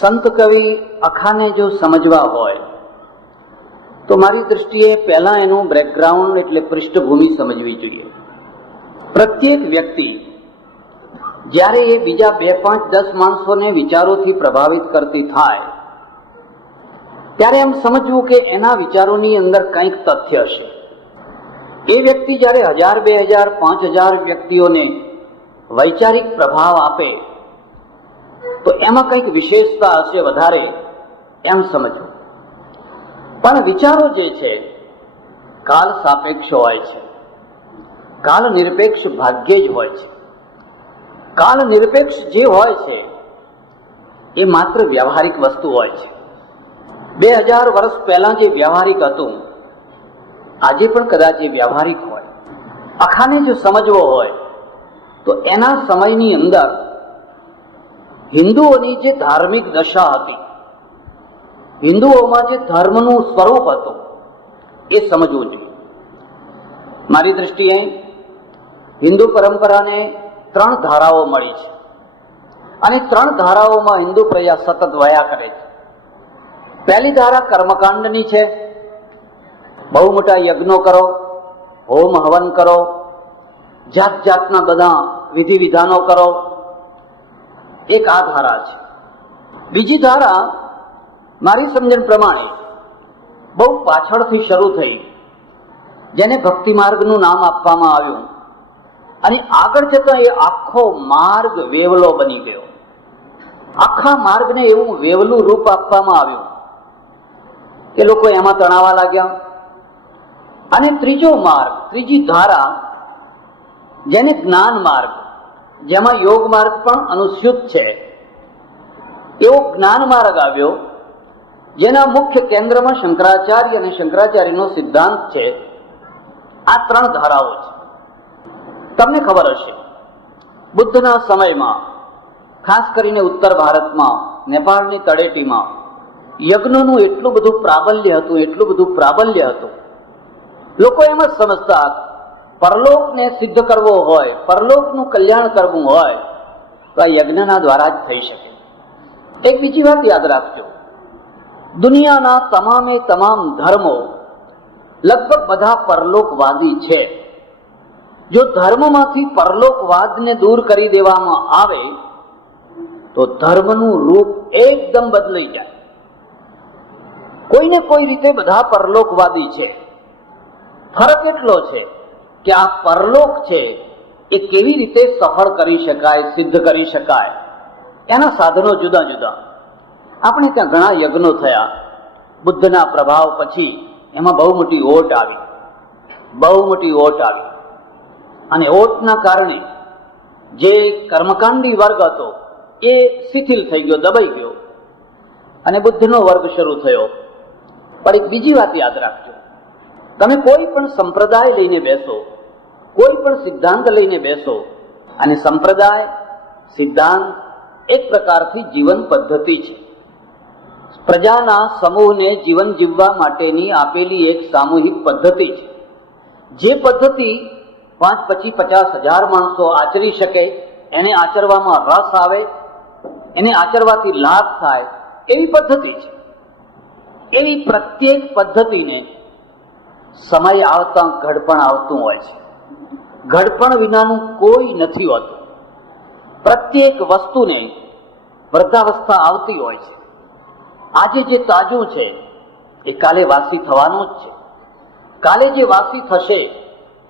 સંત કવિ અખાને જો સમજવા હોય તો મારી દૃષ્ટિએ પહેલા એનું બેકગ્રાઉન્ડ એટલે પૃષ્ઠભૂમિ સમજવી જોઈએ. પ્રત્યેક વ્યક્તિ જ્યારે એ બીજા 2, 5, 10 માણસોને વિચારોથી પ્રભાવિત કરતી થાય ત્યારે એમ સમજવું કે એના વિચારોની અંદર કંઈક તથ્ય હશે. એ વ્યક્તિ જ્યારે 1000, 2000, 5000 વ્યક્તિઓને વૈચારિક પ્રભાવ આપે તો એમાં કંઈક વિશેષતા હશે વધારે, એમ સમજવું. પણ વિચારો જે છે કાલ સાપેક્ષ હોય છે, કાલ નિરપેક્ષ ભાગ્યે જ હોય છે. કાલ નિરપેક્ષ જે હોય છે એ માત્ર વ્યવહારિક વસ્તુ હોય છે. 2000 વર્ષ પહેલા જે વ્યવહારિક હતું આજે પણ કદાચ એ વ્યવહારિક હોય. અખાને જો સમજવો હોય તો એના સમયની અંદર હિન્દુઓની જે ધાર્મિક દશા હતી, હિન્દુઓમાં જે ધર્મનું સ્વરૂપ હતું એ સમજવું જોઈએ. મારી દૃષ્ટિએ હિન્દુ પરંપરાને 3 ધારાઓ મળી છે અને 3 ધારાઓમાં હિન્દુ પ્રજા સતત વયા કરે છે. પહેલી ધારા કર્મકાંડની છે. બહુ મોટા યજ્ઞો કરો, હોમ હવન કરો, જાત જાતના બધા વિધિ વિધાનો કરો, એક આ ધારા છે. બીજી ધારા મારી સમજણ પ્રમાણે બહુ પાછળથી શરૂ થઈ, જેને ભક્તિ માર્ગનું નામ આપવામાં આવ્યું અને આગળ જતા એ આખો માર્ગ વેવલો બની ગયો. આખા માર્ગને એવું વેવલું રૂપ આપવામાં આવ્યું કે લોકો એમાં તણાવા લાગ્યા. અને ત્રીજો માર્ગ, ત્રીજી ધારા, જેને જ્ઞાન માર્ગ, જેમાં યોગ માર્ગ પણ અનુસ્યુત છે, એવો જ્ઞાન માર્ગ આવ્યો, જેના મુખ્ય કેન્દ્રમાં શંકરાચાર્ય અને શંકરાચાર્યનો સિદ્ધાંત છે. આ 3 ધારાઓ છે. તમને ખબર હશે બુદ્ધના સમયમાં ખાસ કરીને ઉત્તર ભારતમાં, નેપાળની તળેટીમાં યજ્ઞનું એટલું બધું પ્રાબલ્ય હતું, એટલું બધું પ્રાબલ્ય હતું. લોકો એમ જ સમજતા પરલોકને સિદ્ધ કરવો હોય, પરલોકનું કલ્યાણ કરવું હોય તો આ યજ્ઞના દ્વારા જ થઈ શકે. એક બીજી વાત યાદ રાખજો, દુનિયાના તમામે તમામ ધર્મો લગભગ બધા પરલોકવાદી છે. જો ધર્મમાંથી પરલોકવાદને દૂર કરી દેવામાં આવે તો ધર્મનું રૂપ એકદમ બદલાઈ જાય. કોઈને કોઈ રીતે બધા પરલોકવાદી છે. ફરક એટલો છે કે આ પરલોક છે એ કેવી રીતે સફળ કરી શકાય, સિદ્ધ કરી શકાય, એના સાધનો જુદા જુદા. આપણે ત્યાં ઘણા યજ્ઞો થયા. બુદ્ધના પ્રભાવ પછી એમાં બહુ મોટી ઓટ આવી, બહુ મોટી ઓટ આવી. અને ઓટના કારણે જે કર્મકાંડી વર્ગ હતો એ શિથિલ થઈ ગયો, દબાઈ ગયો અને બુદ્ધનો વર્ગ શરૂ થયો. પણ એક બીજી વાત યાદ રાખજો, તમે કોઈ પણ સંપ્રદાય લઈને બેસો, કોઈ પણ સિદ્ધાંત લઈને બેસો, અને સંપ્રદાય, સિદ્ધાંત એક પ્રકારથી જીવન પદ્ધતિ છે. પ્રજાના સમૂહને જીવન જીવવા માટેની આપેલી એક સામૂહિક પદ્ધતિ છે. જે પદ્ધતિ 5, 25, 50,000 માણસો આચરી શકે, એને આચરવામાં રસ આવે, એને આચરવાથી લાભ થાય એવી પદ્ધતિ છે. એવી પ્રત્યેક પદ્ધતિને સમય આવતા ઘડપણ આવતું હોય છે. ઘડપણ વિનાનું કોઈ નથી હોતું. પ્રત્યેક વસ્તુને વૃદ્ધાવસ્થા આવતી હોય છે. આજે જે તાજું છે એ કાલે વાસી થવાનું જ છે. કાલે જે વાસી થશે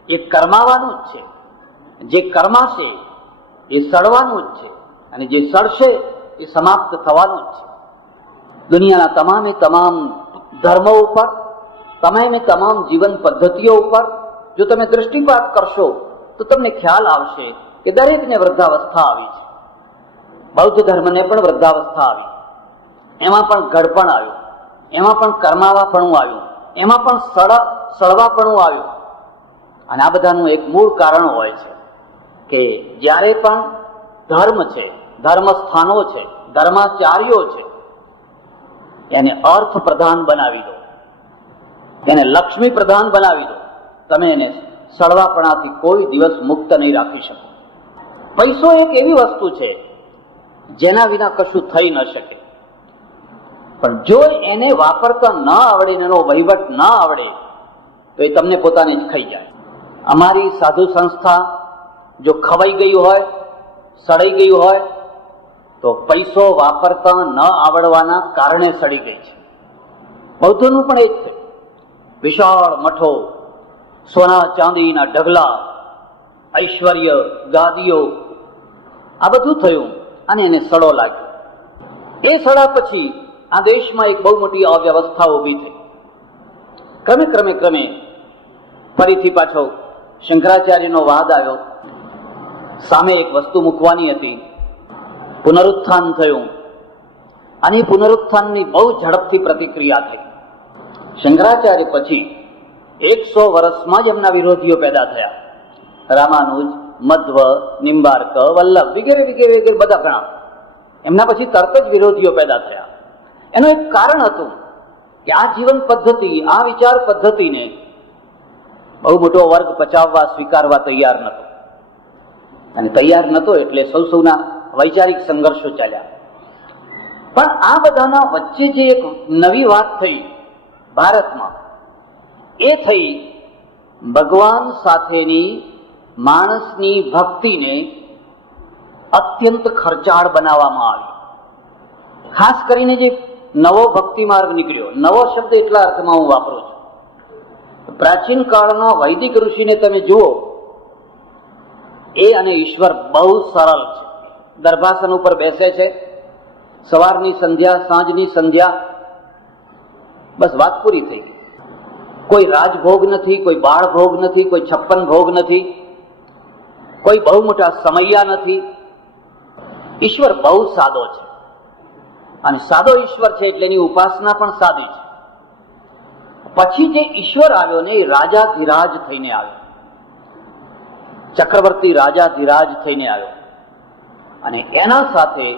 એ કર્માવાનું જ છે. જે કર્માશે એ સડવાનું જ છે અને જે સડશે એ સમાપ્ત થવાનું જ છે. દુનિયાના તમામે તમામ ધર્મો ઉપર, તમામે તમામ જીવન પદ્ધતિઓ ઉપર જો તમે દૃષ્ટિપાત કરશો તો તમને ખ્યાલ આવશે કે દરેકને વૃદ્ધાવસ્થા આવી છે. બૌદ્ધ ધર્મને પણ વૃદ્ધાવસ્થા આવી, એમાં પણ ઘડપણ આવ્યું, એમાં પણ કર્માવાપણું આવ્યું, એમાં પણ સળવાપણું આવ્યું. અને આ બધાનું એક મૂળ કારણ હોય છે કે જ્યારે પણ ધર્મ છે, ધર્મ સ્થાનો છે, ધર્માચાર્યો છે, એને અર્થ પ્રધાન બનાવી દો, એને લક્ષ્મી પ્રધાન બનાવી દો, તમે એને સળવાપણાથી કોઈ દિવસ મુક્ત નહીં રાખી શકો. પૈસો એક એવી વસ્તુ છે જેના વિના કશું થઈ ન શકે. પણ જો એને વાપરતા ન આવડે, એનો વહીવટ ન આવડે, તો એ તમને પોતાને જ ખાઈ જાય. અમારી સાધુ સંસ્થા જો ખવાઈ ગયું હોય, સડાઈ ગયું હોય, તો પૈસો વાપરતા ન આવડવાના કારણે સડી ગઈ છે. બૌદ્ધોનું પણ એ જ થયું. વિશાળ મઠો, સોના ચાંદીના ઢગલા, ઐશ્વર્ય, ગાદીઓ, આ બધું થયું અને એને સડો લાગ્યો. એ સડા પછી આ દેશમાં એક બહુ મોટી અવ્યવસ્થા ઊભી થઈ. ક્રમે ક્રમે ક્રમે ફરીથી પાછો શંકરાચાર્યનો વાદ આવ્યો. સામે એક વસ્તુ મૂકવાની હતી, પુનરુત્થાન થયું અને એ પુનરુત્થાનની બહુ ઝડપથી પ્રતિક્રિયા થઈ. શંકરાચાર્ય પછી 100 વર્ષમાં જ એમના વિરોધીઓ પેદા થયા. રામાનુજ, મધ્વ, નિંબાર્ક, વલ્લભ વગેરે વગેરે વગેરે બધા ઘણા. એમના પછી તરત જ વિરોધીઓ પેદા થયા. એનું એક કારણ હતું કે આ જીવન પદ્ધતિ, આ વિચાર પદ્ધતિને બહુ મોટો વર્ગ પચાવવા, સ્વીકારવા તૈયાર નહોતો. અને તૈયાર નહોતો એટલે સૌના વૈચારિક સંઘર્ષો ચાલ્યા. પણ આ બધાના વચ્ચે જે એક નવી વાત થઈ ભારતમાં, એ થઈ ભગવાન સાથેની માણસની ભક્તિને અત્યંત ખર્ચાળ બનાવવામાં આવી. ખાસ કરીને જે નવો ભક્તિ માર્ગ નીકળ્યો, નવો શબ્દ એટલા અર્થમાં હું વાપરું છું. પ્રાચીન કાળના વૈદિક ઋષિને તમે જુઓ, એ અને ઈશ્વર બહુ સરળ છે. દર્ભાસન ઉપર બેસે છે, સવારની સંધ્યા, સાંજની સંધ્યા, બસ વાત પૂરી થઈ ગઈ. કોઈ રાજભોગ નથી, કોઈ બાળ ભોગ નથી, કોઈ 56 ભોગ નથી, કોઈ બહુ મોટા સમૈયા નથી. ઈશ્વર બહુ સાદો છે અને સાદો ઈશ્વર છે એટલે એની ઉપાસના પણ સાદી છે. પછી જે ઈશ્વર આવ્યો ને, એ રાજાધિરાજ થઈને આવ્યો, ચક્રવર્તી રાજાધિરાજ થઈને આવ્યો. અને એના સાથે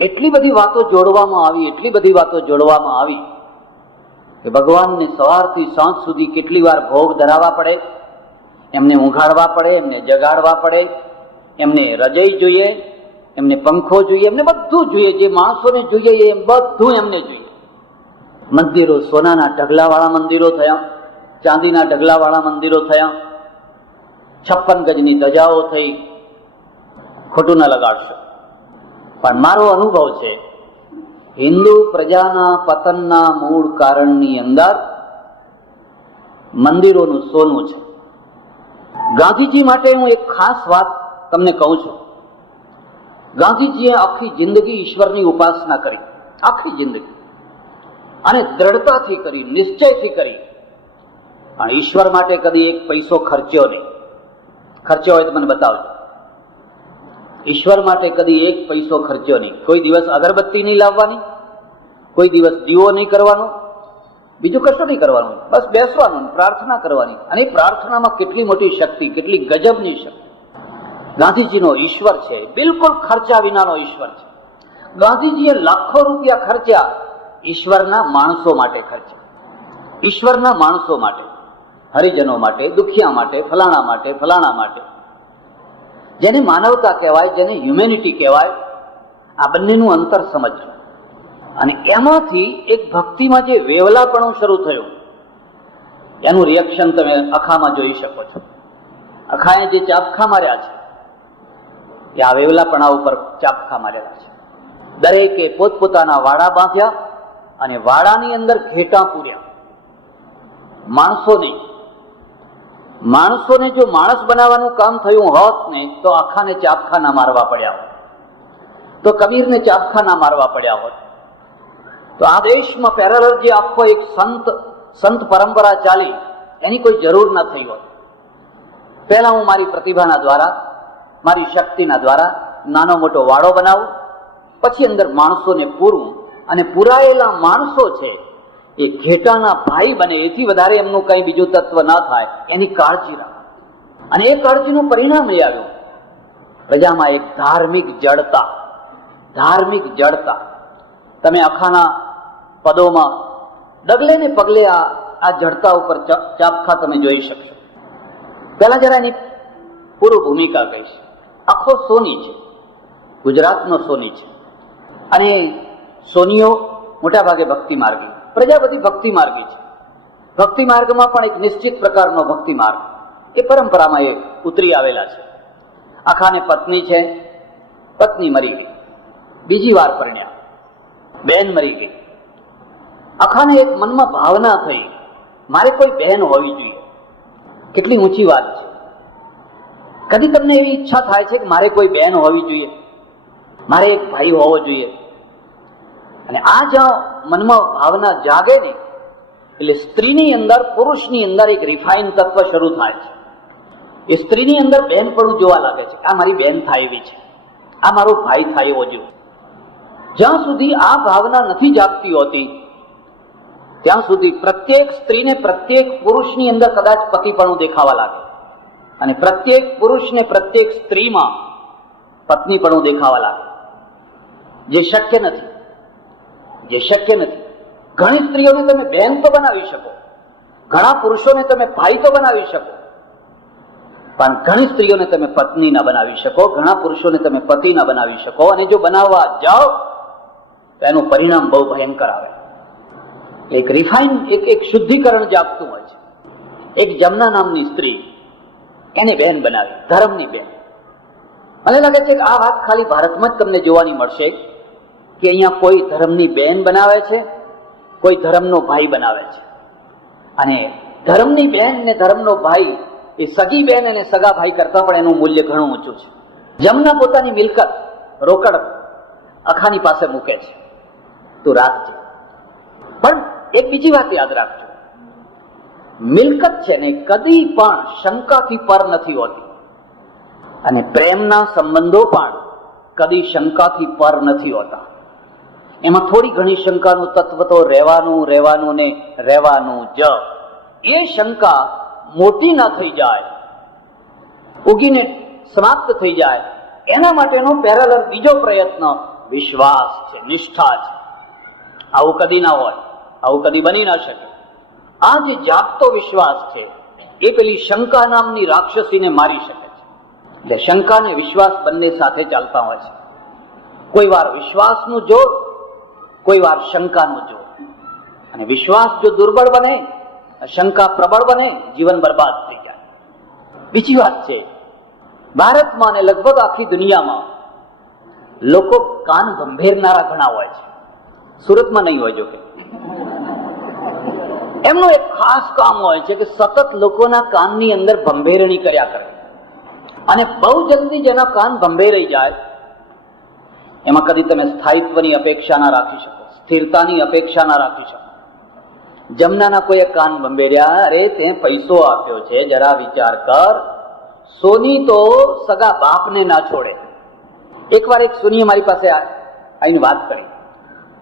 એટલી બધી વાતો જોડવામાં આવી, એટલી બધી વાતો જોડવામાં આવી કે ભગવાનને સવારથી સાંજ સુધી કેટલી વાર ભોગ ધરાવવા પડે, એમને ઊંઘાડવા પડે, એમને જગાડવા પડે, એમને રજઈ જોઈએ, એમને પંખો જોઈએ, એમને બધું જોઈએ. જે માણસોને જોઈએ એમ બધું એમને જોઈએ. મંદિરો સોનાના ઢગલાવાળા મંદિરો થયા, ચાંદીના ઢગલાવાળા મંદિરો થયા, 56 ગજની ધજાઓ થઈ. ખોટું ન લગાડશો, પણ મારો અનુભવ છે, હિન્દુ પ્રજાના પતનના મૂળ કારણની અંદર મંદિરોનું સોનું છે. ગાંધીજી માટે હું એક ખાસ વાત તમને કહું છું. ગાંધીજીએ આખી જિંદગી ઈશ્વરની ઉપાસના કરી, આખી જિંદગી, અને દ્રઢતાથી કરી, નિશ્ચયથી કરી. પણ ઈશ્વર માટે કદી એક પૈસો ખર્ચ્યો નહીં. ખર્ચ્યો હોય તો મને બતાવજો. ઈશ્વર માટે કદી એક પૈસો ખર્ચ્યો નહીં. કોઈ દિવસ અગરબત્તી નહીં લાવવાની, કોઈ દિવસ દીવો નહીં કરવાનો, બીજું કશું નહીં કરવાનું. બસ બેસવાનું, પ્રાર્થના કરવાની. અને એ પ્રાર્થનામાં કેટલી મોટી શક્તિ, કેટલી ગજબની શક્તિ. ગાંધીજીનો ઈશ્વર છે બિલકુલ ખર્ચા વિનાનો ઈશ્વર છે. ગાંધીજીએ લાખો રૂપિયા ખર્ચ્યા, ઈશ્વરના માણસો માટે ખર્ચ્યા. ઈશ્વરના માણસો માટે, હરિજનો માટે, દુખિયા માટે, ફલાણા માટે, ફલાણા માટે. જેને માનવતા કહેવાય, જેને હ્યુમેનિટી કહેવાય, આ બંનેનું અંતર સમજવું. અને એમાંથી એક ભક્તિમાં જે વેવલાપણું શરૂ થયું, એનું રિએક્શન તમે અખામાં જોઈ શકો છો. અખાએ જે ચાપખા માર્યા છે, એ આ વેવલાપણા ઉપર ચાપખા મારેલા છે. દરેકે પોતપોતાના વાડા બાંધ્યા અને વાડાની અંદર ઘેટા પૂર્યા. માણસોને જો માણસ બનાવવાનું કામ થયું હોત ને, તો આખાને ચાપખા ના મારવા પડ્યા હોત, તો કબીરને ચાપખા ના મારવા પડ્યા હોત. તો આ દેશમાં પેરેલલ જે આખો એક સંત પરંપરા ચાલી, એની કોઈ જરૂર ન થઈ હોત. પહેલા હું મારી પ્રતિભાના દ્વારા, મારી શક્તિના દ્વારા નાનો મોટો વાડો બનાવું, પછી અંદર માણસોને પૂરવું, અને પૂરાયેલા માણસો છે એ ઘેટાના ભાઈ બને, એથી વધારે એમનું કઈ બીજું તત્વ ન થાય, એની કાળજી રાખો. અને એ કાળજીનું પરિણામ એ આવ્યું, પ્રજામાં એક ધાર્મિક જડતા. તમે અખાના પદોમાં ડગલે ને પગલે આ જડતા ઉપર ચાપખા તમે જોઈ શકશો. પહેલા જરા એની પૂર્વ ભૂમિકા કહીશ. આખો સોની છે, ગુજરાતનો સોની છે. અને સોનીઓ મોટા ભાગે ભક્તિ માર્ગી. પ્રજા બધી ભક્તિ માર્ગી છે. ભક્તિ માર્ગમાં પણ એક નિશ્ચિત પ્રકારનો ભક્તિ માર્ગ એ પરંપરામાં એ ઉતરી આવેલા છે. આખાને પત્ની છે, પત્ની મરી ગઈ, બીજી વાર પરણ્યા, બહેન મરી ગઈ. આખાને એક મનમાં ભાવના થઈ, મારે કોઈ બહેન હોવી જોઈએ. કેટલી ઊંચી વાત છે. કદી તમને એવી ઈચ્છા થાય છે કે મારે કોઈ બહેન હોવી જોઈએ, મારે એક ભાઈ હોવો જોઈએ? અને આ જ્યાં મનમાં ભાવના જાગે ને, એટલે સ્ત્રીની અંદર, પુરુષની અંદર એક રિફાઇન તત્વ શરૂ થાય છે. એ સ્ત્રીની અંદર બહેનપણું જોવા લાગે છે. આ મારી બહેન થાય એવી છે, આ મારો ભાઈ થાય એવો જોઈએ. જ્યાં સુધી આ ભાવના નથી જાગતી હોતી ત્યાં સુધી પ્રત્યેક સ્ત્રીને પ્રત્યેક પુરુષની અંદર કદાચ પતિપણું દેખાવા લાગે, અને પ્રત્યેક પુરુષને પ્રત્યેક સ્ત્રીમાં પત્નીપણું દેખાવા લાગે, જે શક્ય નથી. જે શક્ય નથી. ઘણી સ્ત્રીઓને તમે બહેન તો બનાવી શકો, ઘણા પુરુષોને તમે ભાઈ તો બનાવી શકો, પણ ઘણી સ્ત્રીઓને તમે પત્ની ના બનાવી શકો, ઘણા પુરુષોને તમે પતિ ના બનાવી શકો. અને જો બનાવવા જાઓ તો એનું પરિણામ બહુ ભયંકર આવે. એક રિફાઇન, એક શુદ્ધિકરણ જાગતું હોય છે. એક જમના નામની સ્ત્રી, એને બહેન બનાવી, ધર્મની બહેન. મને લાગે છે કે આ વાત ખાલી ભારતમાં જ તમને જોવાની મળશે, કે અહીંયા કોઈ ધર્મની બહેન બનાવે છે, કોઈ ધર્મનો ભાઈ બનાવે છે. અને ધર્મની બહેન ને ધર્મનો ભાઈ, એ સગી બહેન અને સગા ભાઈ કરતા પણ એનું મૂલ્ય ઘણું ઊંચું છે. જમના પોતાની મિલકત રોકડ અખાની પાસે મૂકે છે, તું રાખજે. પણ એક બીજી વાત યાદ રાખજો, મિલકત છે ને કદી પણ શંકાથી પર નથી હોતી, અને પ્રેમના સંબંધો પણ કદી શંકાથી પર નથી હોતા. એમાં થોડી ઘણી શંકાનું તત્વ તો રહેવાનું ને રહેવાનું જ. એ શંકા મોટી ના થઈ જાય, ઉગીને સમાપ્ત થઈ જાય, એના માટેનો પેરેલલ બીજો પ્રયત્ન વિશ્વાસ છે, નિષ્ઠા છે. આવું કદી ના હોય, આવું કદી બની ના શકે. આ જે જાગતો વિશ્વાસ છે એ પેલી શંકા નામની રાક્ષસીને મારી શકે છે. એટલે શંકા અને વિશ્વાસ બંને સાથે ચાલતા હોય છે. કોઈ વાર વિશ્વાસનું જોર, કોઈ વાર શંકાનું જોર. અને વિશ્વાસ જો દુર્બળ બને, શંકા પ્રબળ બને, જીવન બરબાદ થઈ જાય. બીજી વાત છે, ભારતમાં અને લગભગ આખી દુનિયામાં લોકો કાન ગંભીરનારા ઘણા હોય છે. સુરતમાં નહીં હોય, જો કે એમનું એક ખાસ કામ હોય છે કે સતત લોકોના કાનની અંદર ભંભેરણી કર્યા કરે. અને બહુ જલ્દી જેના કાન ભંભેરાઈ જાય, એમાં કદી તમે સ્થાયિત્વની અપેક્ષા ના રાખી શકો, સ્થિરતાની અપેક્ષા ના રાખી શકો. જમનાના કોઈએ કાન ભંભેર્યા, અરે તે પૈસો આપ્યો છે, જરા વિચાર કર. સોની તો સગા બાપને ના છોડે. એકવાર એક સોનીએ મારી પાસે આવીને વાત કરી.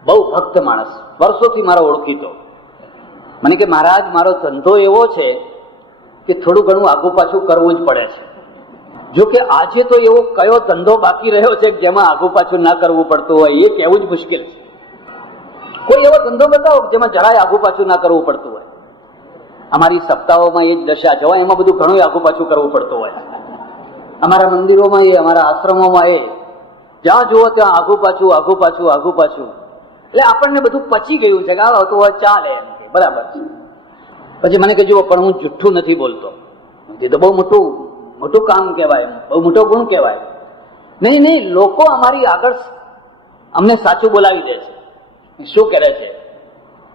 બહુ ભક્ત માણસ, વર્ષોથી મારો ઓળખીતો. મને કે મહારાજ, મારો ધંધો એવો છે કે થોડું ઘણું આગુ પાછું કરવું જ પડે છે. જો કે આજે તો એવો કયો ધંધો બાકી રહ્યો છે જેમાં આગુ પાછું ના કરવું પડતું હોય, એ કહેવું જ મુશ્કેલ છે. કોઈ એવો ધંધો બતાવો જેમાં જરાય આગુ પાછું ના કરવું પડતું હોય. અમારી સપ્તાહોમાં એ જ દશા છે, એમાં બધું ઘણું આગુ પાછું કરવું પડતું હોય. અમારા મંદિરોમાં એ, અમારા આશ્રમોમાં એ, જ્યાં જુઓ ત્યાં આગુ પાછું, આગુ પાછું, આગુ પાછું. એટલે આપણને બધું પચી ગયું છે કે આ તો ચાલે, એમ કે બરાબર છે. પછી મને કે જુઓ, પણ હું જુઠ્ઠું નથી બોલતો. એ તો બહુ મોટું કામ કહેવાય, બહુ મોટો ગુણ કહેવાય. નહીં, લોકો અમારી આગળ અમને સાચું બોલાવી દે છે. શું કરે છે?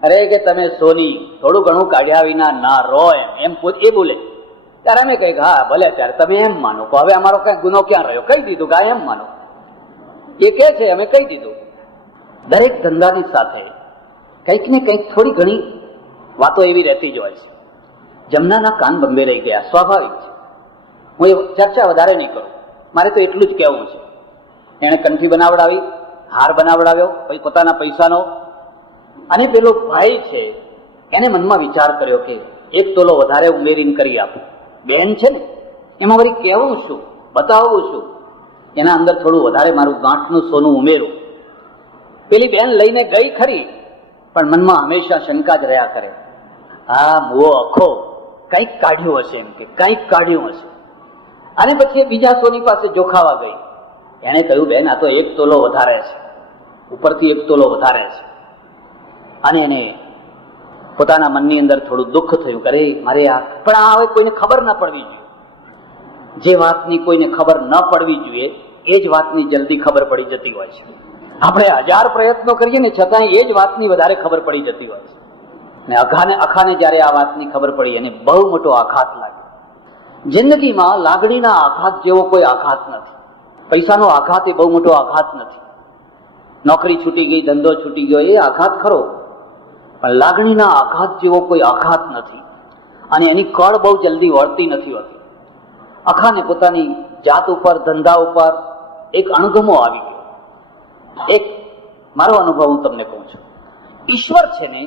અરે કે તમે સોની થોડું ઘણું કાઢ્યા વિના ના રહો, એમ એ બોલે. ત્યારે અમે કહીએ હા ભલે, ત્યારે તમે એમ માનો. હવે અમારો કઈ ગુનો ક્યાં રહ્યો? કહી દીધું કે એમ માનો. એ કે છે, અમે કહી દીધું. દરેક ધંધાની સાથે કંઈક ને કંઈક થોડી ઘણી વાતો એવી રહેતી જ હોય છે. જમનાના કાન બંબે રહી ગયા, સ્વાભાવિક છે. હું એ ચર્ચા વધારે નહીં કરું, મારે તો એટલું જ કહેવું છે. એણે કંઠી બનાવડાવી, હાર બનાવડાવ્યો પોતાના પૈસાનો, અને પેલો ભાઈ છે એને મનમાં વિચાર કર્યો કે એક તોલો વધારે ઉમેરીને કરી આપું. બેન છે ને, એમાં વળી કહેવું શું, બતાવવું શું, એના અંદર થોડું વધારે મારું ગાંઠનું સોનું ઉમેરું. પેલી બેન લઈને ગઈ ખરી, પણ મનમાં હંમેશા શંકા જ રહ્યા કરે. હા, મુઓ અખો કંઈક કાઢ્યું હશે, એમ કે કંઈક કાઢ્યું હશે. અને પછી બીજા સોની પાસે જોખાવા ગઈ. એણે કહ્યું બેન, આ તો એક તોલો વધારે છે, ઉપરથી એક તોલો વધારે છે. અને એને પોતાના મનની અંદર થોડું દુઃખ થયું કરે મારે આ, પણ આ હવે કોઈને ખબર ન પડવી જોઈએ. જે વાતની કોઈને ખબર ન પડવી જોઈએ એ જ વાતની જલ્દી ખબર પડી જતી હોય છે. આપણે 1000 પ્રયત્નો કરીએ ને છતાં એ જ વાતની વધારે ખબર પડી જતી હોય છે. ને અખાને જયારે આ વાતની ખબર પડી એને બહુ મોટો આઘાત લાગ્યો. જિંદગીમાં લાગણીના આઘાત જેવો કોઈ આઘાત નથી. પૈસાનો આઘાત એ બહુ મોટો આઘાત નથી. નોકરી છૂટી ગઈ, ધંધો છૂટી ગયો, એ આઘાત ખરો, પણ લાગણીના આઘાત જેવો કોઈ આઘાત નથી. અને એની કળ બહુ જલ્દી વળતી નથી હોતી. અખાને પોતાની જાત ઉપર, ધંધા ઉપર એક અણગમો આવી ગયો. એક મારો અનુભવ હું તમને કહું છું. ઈશ્વર છે ને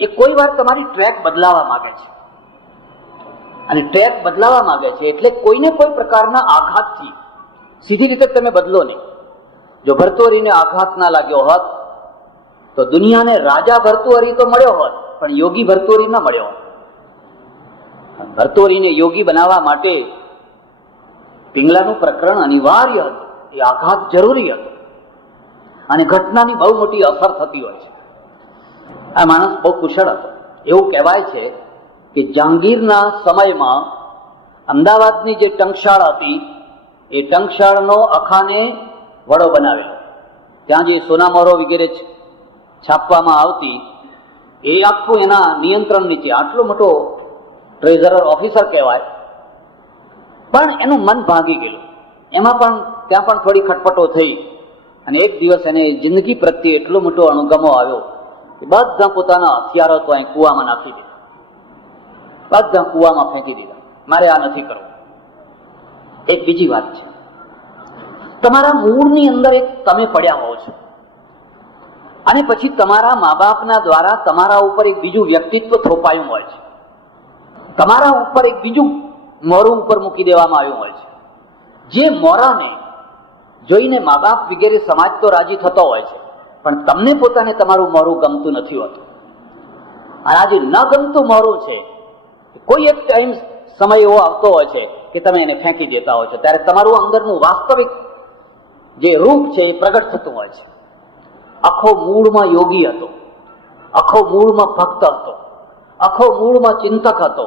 એ કોઈ વાર તમારી ટ્રેક બદલાવા માંગે છે, અને ટ્રેક બદલાવા માંગે છે એટલે કોઈને કોઈ પ્રકારના આઘાતથી સીધી રીતે તમે બદલો નહીં. જો ભર્તુહરીને આઘાત ના લાગ્યો હોત તો દુનિયાને રાજા ભર્તુહરી તો મળ્યો હોત, પણ યોગી ભર્તુહરી ન મળ્યો હોત. ભર્તુહરીને યોગી બનાવવા માટે પિંગલાનું પ્રકરણ અનિવાર્ય હતું. એ આઘાત જરૂરી હતું, અને ઘટનાની બહુ મોટી અસર થતી હોય છે. આ માણસ બહુ કુશળ હતો. એવું કહેવાય છે કે જહાંગીરના સમયમાં અમદાવાદની જે ટંકશાળ હતી એ ટંકશાળનો અખાને વડો બનાવેલો. ત્યાં જે સોનામોહરો વગેરે છાપવામાં આવતી એ આખું એના નિયંત્રણ નીચે. આટલો મોટો ટ્રેઝરર ઓફિસર કહેવાય, પણ એનું મન ભાંગી ગયેલું. એમાં પણ ત્યાં પણ થોડી ખટપટો થઈ, અને એક દિવસ એને જિંદગી પ્રત્યે એટલો મોટો અણગમો આવ્યો કે બધા પોતાના હથિયારો તો અહીં કૂવામાં નાખી દીધા, બધા કૂવામાં ફેંકી દીધા. મારે આ નથી કરવું. એક બીજી વાત છે, તમારા મૂળની અંદર એક તમે પડ્યા હોવ છો, અને પછી તમારા મા બાપના દ્વારા તમારા ઉપર એક બીજું વ્યક્તિત્વ થોપાયું હોય છે. તમારા ઉપર એક બીજું મોરું ઉપર મૂકી દેવામાં આવ્યું હોય છે. જે મોરાને જોઈને મા બાપ વગેરે સમાજ તો રાજી થતો હોય છે, પણ તમને પોતાને તમારું મોરું ગમતું નથી હોતું. અને આ જે ન ગમતું મોરું છે, કોઈ એક ટાઈમ સમય એવો આવતો હોય છે કે તમે એને ફેંકી દેતા હોય છો, ત્યારે તમારું અંદરનું વાસ્તવિક જે રૂપ છે એ પ્રગટ થતું હોય છે. આખો મૂળમાં યોગી હતો, આખો મૂળમાં ભક્ત હતો, આખો મૂળમાં ચિંતક હતો,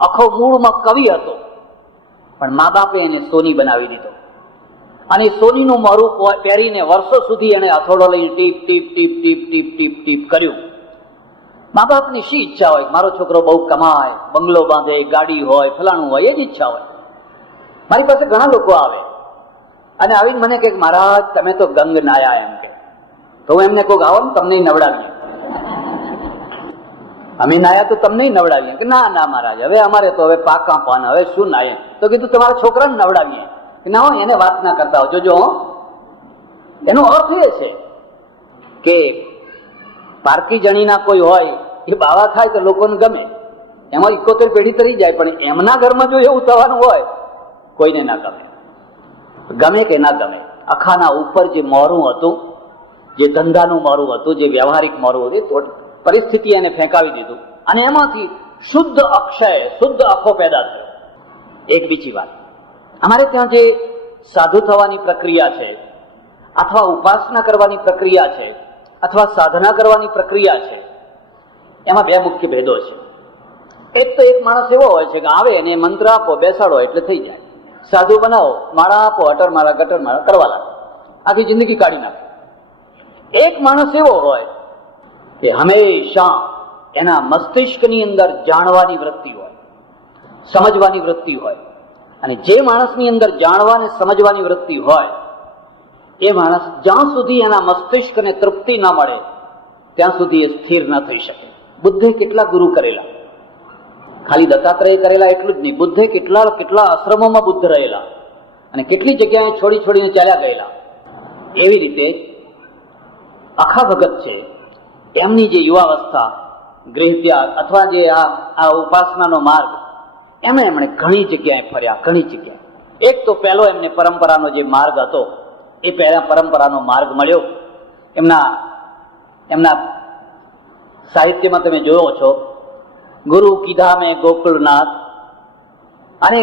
આખો મૂળમાં કવિ હતો, પણ મા બાપે એને સોની બનાવી દીધો. અને સોનીનું મોરું પહેરીને વર્ષો સુધી એને હથોડો લઈને tip tip tip tip tip tip tip કર્યું. મા બાપની શી ઈચ્છા હોય? મારો છોકરો બહુ કમાય, બંગલો બાંધે, ગાડી હોય, ફલાણું હોય, એ જ ઈચ્છા હોય. મારી પાસે ઘણા લોકો આવે અને આવીને મને કહે મહારાજ તમે તો ગંગ નાયા, એમ કે. તો હું એમને કહું આવો ને તમને નવડાવીએ. અમે નાયા તો તમને નવડાવીએ. કે ના ના મહારાજ, હવે અમારે તો હવે પાકા પાન, હવે શું નાયે? તો કીધું તમારા છોકરાને નવડાવીએ. કે ના હોય એને વાત ના કરતા હોય. જોજો, એનો અર્થ એ છે કે પારકી જણીના કોઈ હોય એ બાવા થાય તો લોકોને ગમે, એમાં 71 પેઢી તરી જાય, પણ એમના ઘરમાં જો એવું થવાનું હોય કોઈને ના ગમે. ગમે કે ના ગમે, અખાના ઉપર જે મોરું હતું, જે ધંધાનું મોરું હતું, જે વ્યવહારિક મોરું હતું, તો પરિસ્થિતિ એને ફેંકાવી દીધું, અને એમાંથી શુદ્ધ અક્ષય, શુદ્ધ અખો પેદા થયો. એક બીજી વાત, અમારે ત્યાં જે સાધુ થવાની પ્રક્રિયા છે, અથવા ઉપાસના કરવાની પ્રક્રિયા છે, અથવા સાધના કરવાની પ્રક્રિયા છે, એમાં બે મુખ્ય ભેદો છે. એક તો એક માણસ એવો હોય છે કે આવે એને મંત્ર આપો, બેસાડો એટલે થઈ જાય. સાધુ બનાવો, માળા આપો, અટર માળા ગટર માળા કરવા લાગે, આખી જિંદગી કાઢી નાખે. એક માણસ એવો હોય કે હંમેશા એના મસ્તિષ્કની અંદર જાણવાની વૃત્તિ હોય, સમજવાની વૃત્તિ હોય. અને જે માણસની અંદર જાણવા અને સમજવાની વૃત્તિ હોય એ માણસ જ્યાં સુધી એના મસ્તિષ્કને તૃપ્તિ ન મળે ત્યાં સુધી એ સ્થિર ન થઈ શકે. બુદ્ધે કેટલા ગુરુ કરેલા, ખાલી દત્તાત્રેય કરેલા એટલું જ નહીં, બુદ્ધે કેટલા આશ્રમોમાં બુદ્ધ રહેલા, અને કેટલી જગ્યાએ છોડી છોડીને ચાલ્યા ગયેલા. એવી રીતે અખા ભગત છે, એમની જે યુવાવસ્થા, ગૃહ ત્યાગ અથવા જે આ ઉપાસનાનો માર્ગ, એમણે ઘણી જગ્યાએ ફર્યા, ઘણી જગ્યાએ. એક તો પહેલો એમને પરંપરાનો જે માર્ગ હતો એ પહેલા પરંપરાનો માર્ગ મળ્યો. એમના સાહિત્યમાં તમે જોયો છો, ગુરુ કીધા મેં ગોકુળનાથ, અને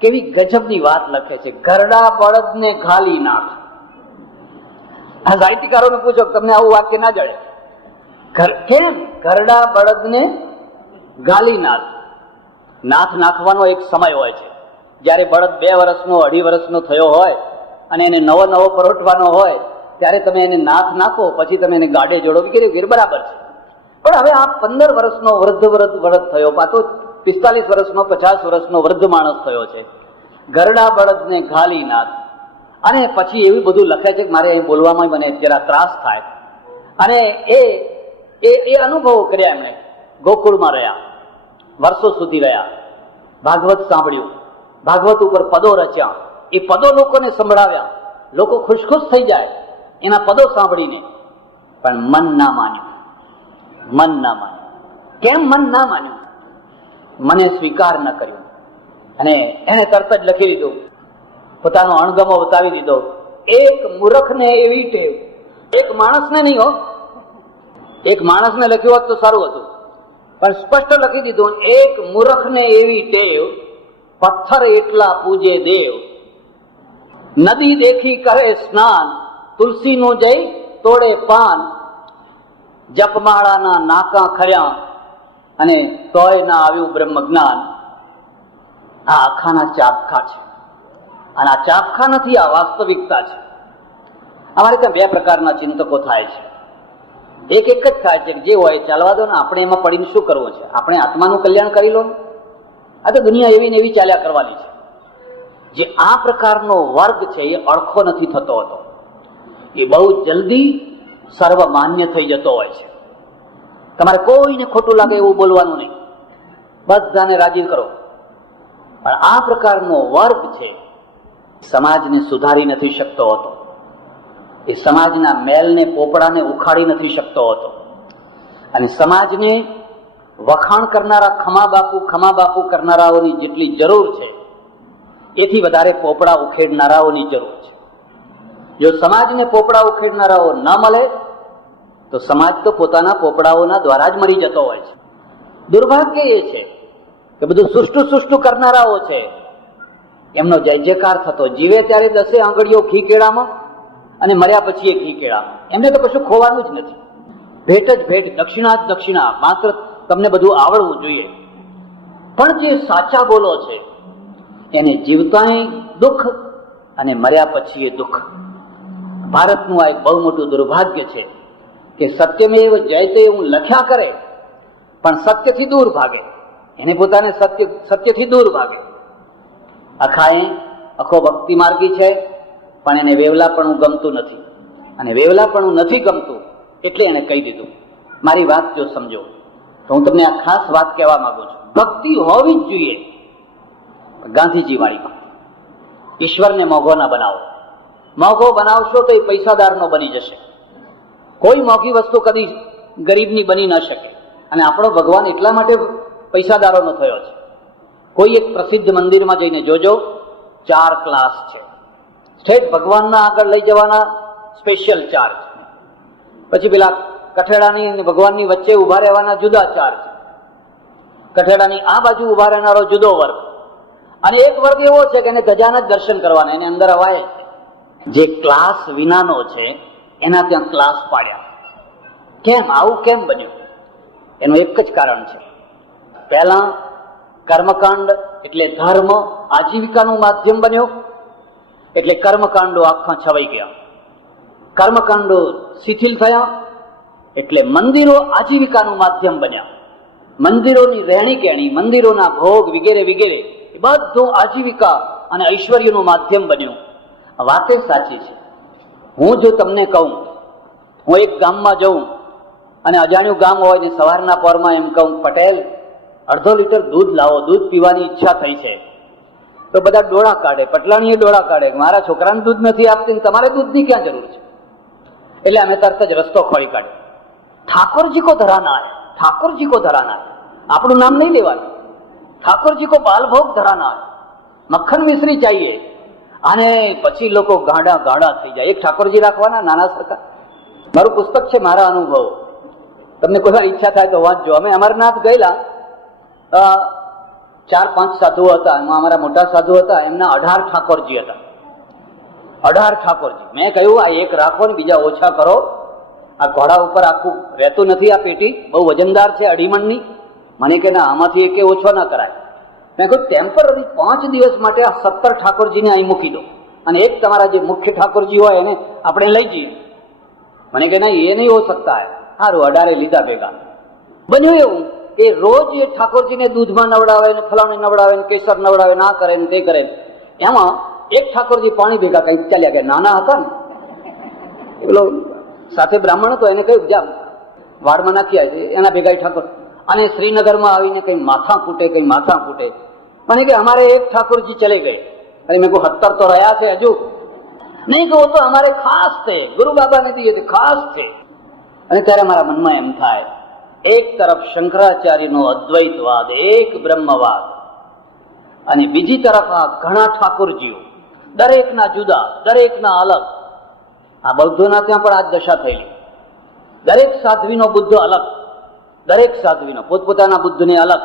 કેવી ગજબની વાત લખે છે, ઘરડા બળદને ઘાલી નાખ. આ સાહિત્યકારોને પૂછો તમને આવું વાક્ય ના જડે. કેમ? ઘરડા બળદને ગાલી નાથ. નાથ નાખવાનો એક સમય હોય છે. જ્યારે બળદ 2 વર્ષનો 2.5 વર્ષનો થયો હોય અને એને નવો નવો પરોઠવાનો હોય ત્યારે તમે એને નાથ નાખો, પછી તમે એને ગાડે જોડો વગેરે બરાબર છે. પણ હવે આ 15 વર્ષનો વૃદ્ધ થયો, પાછો 45 વર્ષનો 50 વર્ષનો વૃદ્ધ માણસ થયો છે. ઘરડા બળદને ગાલી નાથ. અને પછી એવું બધું લખે છે કે મારે અહીં બોલવામાં મને જરા ત્રાસ થાય. અને એ અનુભવો કર્યા એમણે. ગોકુળમાં રહ્યા, વર્ષો સુધી રહ્યા, ભાગવત સાંભળ્યું, ભાગવત ઉપર પદો રચ્યા, એ પદો લોકોને સંભળાવ્યા, લોકો ખુશ થઈ જાય એના પદો સાંભળીને. પણ મન ના માન્યું. કેમ મન ના માન્યું? મને સ્વીકાર ન કર્યું. અને એને તરત જ લખી દીધું, પોતાનો અણગમો બતાવી દીધો. એક મૂર્ખને એવી ટેવ, એક માણસને નહીં હો, એક માણસને લખ્યું હોત તો સારું હતું, પણ સ્પષ્ટ લખી દીધું, એક મૂર્ખને એવી ટેવ, પથ્થર એટલા પૂજે દેવ, નદી દેખી કરે સ્નાન, તુલસીનું જઈ તોડે પાન, જપમાળાના નાકા ખર્યા અને તોય ના આવ્યું બ્રહ્મ જ્ઞાન. આ આખાના ચાબખા છે. અને આ ચાબખા નથી, આ વાસ્તવિકતા છે. અમારે ત્યાં 2 પ્રકારના ચિંતકો થાય છે. એક જ થાય છે, જે હોય ચાલવા દો ને, આપણે એમાં પડીને શું કરવું છે? આપણે આત્માનું કલ્યાણ કરી લો. આ તો દુનિયા એવી ને એવી ચાલ્યા કરવાની છે. જે આ પ્રકારનો વર્ગ છે એ અળખો નથી થતો હતો. એ બહુ જલ્દી સર્વમાન્ય થઈ જતો હોય છે. તમારે કોઈને ખોટું લાગે એવું બોલવાનું નહીં, બધાને રાજી કરો. પણ આ પ્રકારનો વર્ગ છે સમાજને સુધારી નથી શકતો હતો. એ સમાજના મેલને પોપડાને ઉખાડી નથી શકતો હતો. અને સમાજને વખાણ કરનારા ખમા બાપુ કરનારાઓની જેટલી જરૂર છે એથી વધારે પોપડા ઉખેડનારાઓની જરૂર છે. જો સમાજને પોપડા ઉખેડનારાઓ ન મળે તો સમાજ તો પોતાના પોપડાઓના દ્વારા જ મરી જતો હોય છે. દુર્ભાગ્ય એ છે કે બધું સુષ્ટુ કરનારાઓ છે એમનો જય જયકાર થતો. જીવે ત્યારે 10 આંગળીઓ ઘી કેળામાં અને મર્યા પછી એ ઘી કેળામાં. એમને તો કશું ખોવાનું જ નથી. ભેટ જ ભેટ, દક્ષિણા જ દક્ષિણા. માત્ર તમને બધું આવડવું જોઈએ. પણ જે સાચા બોલો છે એને જીવતાંય દુઃખ અને મર્યા પછી એ દુઃખ. ભારતનું આ એક બહુ મોટું દુર્ભાગ્ય છે કે સત્યમેવ જયતે એવું લખ્યા કરે પણ સત્યથી દૂર ભાગે. એને પોતાને સત્યથી દૂર ભાગે. આખો ભક્તિ માર્ગી છે પણ એને વેવલાપણું ગમતું નથી. અને વેવલાપણું નથી ગમતું એટલે એને કહી દીધું. મારી વાત જો સમજો તો હું તમને આ ખાસ વાત કહેવા માંગુ છું. ભક્તિ હોવી જ જોઈએ ગાંધીજી વાળીમાં. ઈશ્વરને મોંઘો ના બનાવો. મોંઘો બનાવશો તો એ પૈસાદારનો બની જશે. કોઈ મોંઘી વસ્તુ કદી ગરીબની બની ન શકે. અને આપણો ભગવાન એટલા માટે પૈસાદારોનો થયો છે. કોઈ એક પ્રસિદ્ધ મંદિરમાં જઈને જોજો, 4 ક્લાસ છે. સ્ટેટ ભગવાનના આગળ લઈ જવાના સ્પેશિયલ ચાર્જ, પછી પેલા કઠેડાની અને ભગવાનની વચ્ચે ઉભા રહેવાના જુદા ચાર્જ, કઠેડાની આ બાજુ ઉભા રહેનારો જુદો વર્ગ, અને એક વર્ગ એવો છે કે એને ધજાના જ દર્શન કરવાના, એને અંદર અવાય. જે ક્લાસ વિનાનો છે એના ત્યાં ક્લાસ પાડ્યા. કેમ આવું કેમ બન્યું? એનું એક જ કારણ છે. પહેલા કર્મકાંડ એટલે ધર્મ આજીવિકાનું માધ્યમ બન્યો, એટલે કર્મકાંડો આખા છવાઈ ગયા. કર્મકાંડો શિથિલ થયા એટલે મંદિરો આજીવિકાનું માધ્યમ બન્યા. મંદિરોની રહેણી કહેણી, મંદિરોના ભોગ વગેરે વગેરે એ બધું આજીવિકા અને ઐશ્વર્યનું માધ્યમ બન્યું. વાતે સાચી છે. હું જો તમને કહું, હું એક ગામમાં જઉં અને અજાણ્યું ગામ હોય ને સવારના પોરમાં એમ કહું, પટેલ 1/2 લીટર દૂધ લાવો, દૂધ પીવાની ઈચ્છા થઈ છે, તો બધા ડોળા કાઢે, પટલાણીએ ડોળા કાઢે, મારા છોકરાને દૂધ નથી આપતી, તમારે દૂધની ક્યાં જરૂર છે? એટલે અમે તરત જ રસ્તો ખોલી કાઢ્યો. ઠાકોરજી કો ધરાના હૈ, ઠાકોરજી કો ધરાના હૈ. આપણું નામ નહીં લેવાનું. ઠાકોરજી કો બાલભોગ ધરાના હૈ, મક્ખન મિશ્રી ચાહીએ. અને પછી લોકો ગાડા થઈ જાય. એક ઠાકોરજી રાખવાના નાના સરકાર. મારું પુસ્તક છે મારા અનુભવો, તમને કોઈ વાર ઈચ્છા થાય તો વાંચજો. અમે અમરનાથ ગયેલા, 4-5 સાધુઓ હતા. એમાં અમારા મોટા સાધુ હતા, એમના 18 ઠાકોરજી હતા. 18 ઠાકોરજી. મેં કહ્યું આ એક રાખો ને બીજા ઓછા કરો, આ ઘોડા ઉપર આખું રહેતું નથી, આ પેટી બહુ વજનદાર છે, અઢીમણની. મને કે ના, આમાંથી એકે ઓછો ના કરાય. મેં કહ્યું ટેમ્પરરી 5 દિવસ માટે આ 17 ઠાકોરજીને અહીં મૂકી દો અને એક તમારા જે મુખ્ય ઠાકોરજી હોય એને આપણે લઈ જઈએ. મને કે નહીં, એ નહીં હો શકતા હે. સારું, 18 લીધા ભેગા. બન્યું એવું કે રોજ એ ઠાકોરજીને દૂધમાં નવડાવે ને ફલાવણી નવડાવે ને કેસર નવડાવે, ના કરે ને તે કરે. એમાં એક ઠાકોરજી પાણી ભેગા કઈ ચાલ્યા ગયા. નાના હતા ને, પેલો સાથે બ્રાહ્મણ હતો, એને કહ્યું જા વાડમાં નાખી આવે, એના ભેગા ઠાકોર. અને શ્રીનગરમાં આવીને કઈ માથા ફૂટે, કઈ માથા ફૂટે. મને કે અમારે એક ઠાકોરજી ચલે ગયે. અરે મેં કહું 17 તો રહ્યા છે હજુ. નહીં કહું તો અમારે ખાસ છે, ગુરુ બાબા નથી, ખાસ છે. અને ત્યારે મારા મનમાં એમ થાય, એક તરફ શંકરાચાર્યનો અદ્વૈતવાદ, એક બ્રહ્મવાદ, અને બીજી તરફ આ ઘણા ઠાકોરજીઓ, દરેકના જુદા, દરેકના અલગ. આ બૌદ્ધોના ત્યાં પણ આ દશા થયેલી. દરેક સાધ્વીનો બુદ્ધ અલગ, દરેક સાધ્વીનો પોતપોતાના બુદ્ધને અલગ.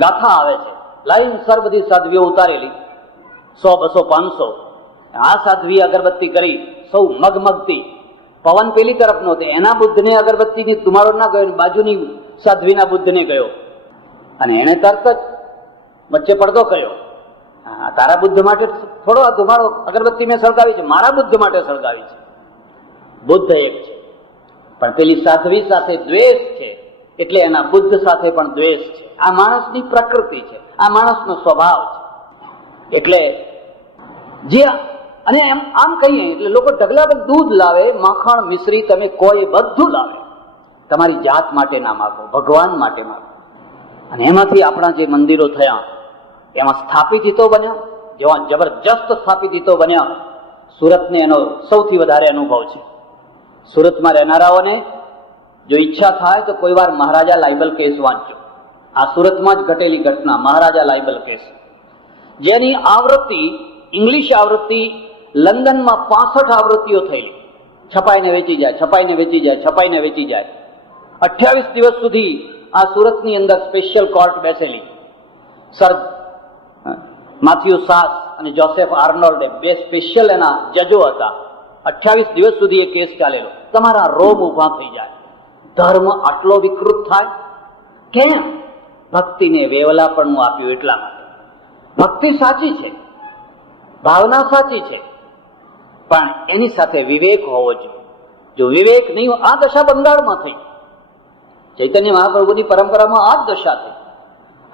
ગાથા આવે છે, લાઈન સર બધી સાધ્વીઓ ઉતારેલી, 100, 200, 500. આ સાધ્વી અગરબત્તી કરી, સૌ મગમગતી. પવન પેલી તરફ નહોતો, એના બુદ્ધને અગરબત્તીની ધુમાડો ના ગયો, બાજુની સાધ્વીના બુદ્ધને ગયો. અને એને તરત જ વચ્ચે પડદો કર્યો. તારા બુદ્ધ માટે થોડો આ ધુમાડો અગરબત્તી મેં સળગાવી છે, મારા બુદ્ધ માટે સળગાવી છે. બુદ્ધ એક છે, પણ પેલી સાધ્વી સાથે દ્વેષ છે, એટલે એના બુદ્ધ સાથે પણ દ્વેષ છે. આ માણસની પ્રકૃતિ છે, આ માણસનો સ્વભાવ છે. એટલે જે અને એમ આમ કહીએ એટલે લોકો ઢગલા દૂધ લાવે, માખણ, મિશ્રી, તમે કોઈ બધું લાવે. તમારી જાત માટે ના માગો, ભગવાન માટે માગો. અને એમાંથી આપણા જે મંદિરો થયા, એમાં સ્થાપિત હિતો બન્યા, જેવા જબરજસ્ત સ્થાપિત હિતો બન્યા. સુરતને એનો સૌથી વધારે અનુભવ છે. સુરતમાં રહેનારાઓને જો ઈચ્છા થાય તો કોઈ વાર મહારાજા લાયબલ કેસ વાંચજો. આ સુરતમાં જ ઘટેલી ઘટના, મહારાજા લાયબલ કેસ, જેની આવૃત્તિ, ઇંગ્લિશ આવૃત્તિ લંડનમાં 65 આવૃત્તિઓ થયેલી. છપાઈને વેચી જાય, છપાઈને વેચી જાય, છપાઈને વેચી જાય. 28 દિવસ સુધી આ સુરતની અંદર સ્પેશિયલ કોર્ટ બેસેલી. સર માથ્યુ સાસ અને જોસેફ આર્નોલ્ડ, 2 સ્પેશિયલ એના જજો હતા. 28 દિવસ સુધી એ કેસ ચાલેલો. તમારા રોમ ઉભા થઈ જાય. ધર્મ આટલો વિકૃત થાય કેમ? ભક્તિને વેવલાપણું આપ્યું એટલા માટે. ભક્તિ સાચી છે, ભાવના સાચી છે, પણ એની સાથે વિવેક હોવો જોઈએ. જો વિવેક નહીં, આ દશા બંગાળમાં થઈ. ચૈતન્ય મહાપ્રભુની પરંપરામાં આ જ દશા થઈ.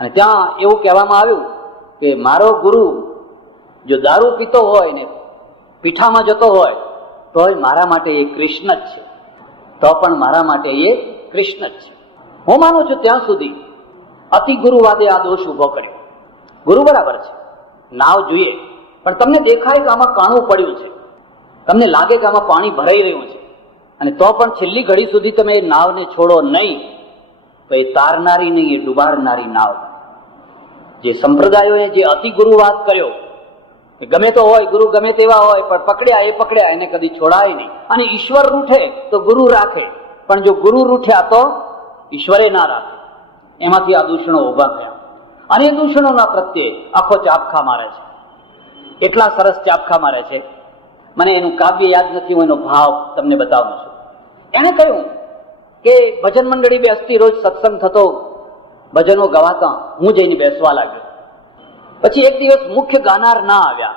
અને ત્યાં એવું કહેવામાં આવ્યું કે મારો ગુરુ જો દારૂ પીતો હોય ને પીઠામાં જતો હોય તો મારા માટે એ કૃષ્ણ જ છે, તો પણ મારા માટે એ કૃષ્ણ જ છે. હું માનું છું ત્યાં સુધી અતિ ગુરુવાદે આ દોષ ઉભો કર્યો. ગુરુ બરાબર છે, નાવ જોઈએ, પણ તમને દેખાય કે આમાં કાણું પડ્યું છે, તમને લાગે કે આમાં પાણી ભરાઈ રહ્યું છે, અને તો પણ છેલ્લી ઘડી સુધી તમે એ નાવને છોડો નહીં, તો એ તારનારી નહીં, એ ડુબાડનારી નાવ. જે સંપ્રદાયોએ જે અતિ ગુરુવાદ કર્યો, ગમે તો હોય, ગુરુ ગમે તેવા હોય, પણ પકડ્યા, એને કદી છોડાય નહીં. અને ઈશ્વર રૂઠે તો ગુરુ રાખે, પણ જો ગુરુ રૂઠ્યા તો ઈશ્વરે ના રાખે. એમાંથી આ દૂષણો ઉભા થયા. અને એ દૂષણોના પ્રત્યે આખો ચાપખા મારે છે. એટલા સરસ ચાપખા મારે છે, મને એનું કાવ્ય યાદ નથી, હું એનો ભાવ તમને બતાવું છું. એણે કહ્યું કે ભજન મંડળી બેસતી, રોજ સત્સંગ થતો, ભજનો ગવાતા, હું જઈને બેસવા લાગ્યો. પછી એક દિવસ મુખ્ય ગાનાર ના આવ્યા,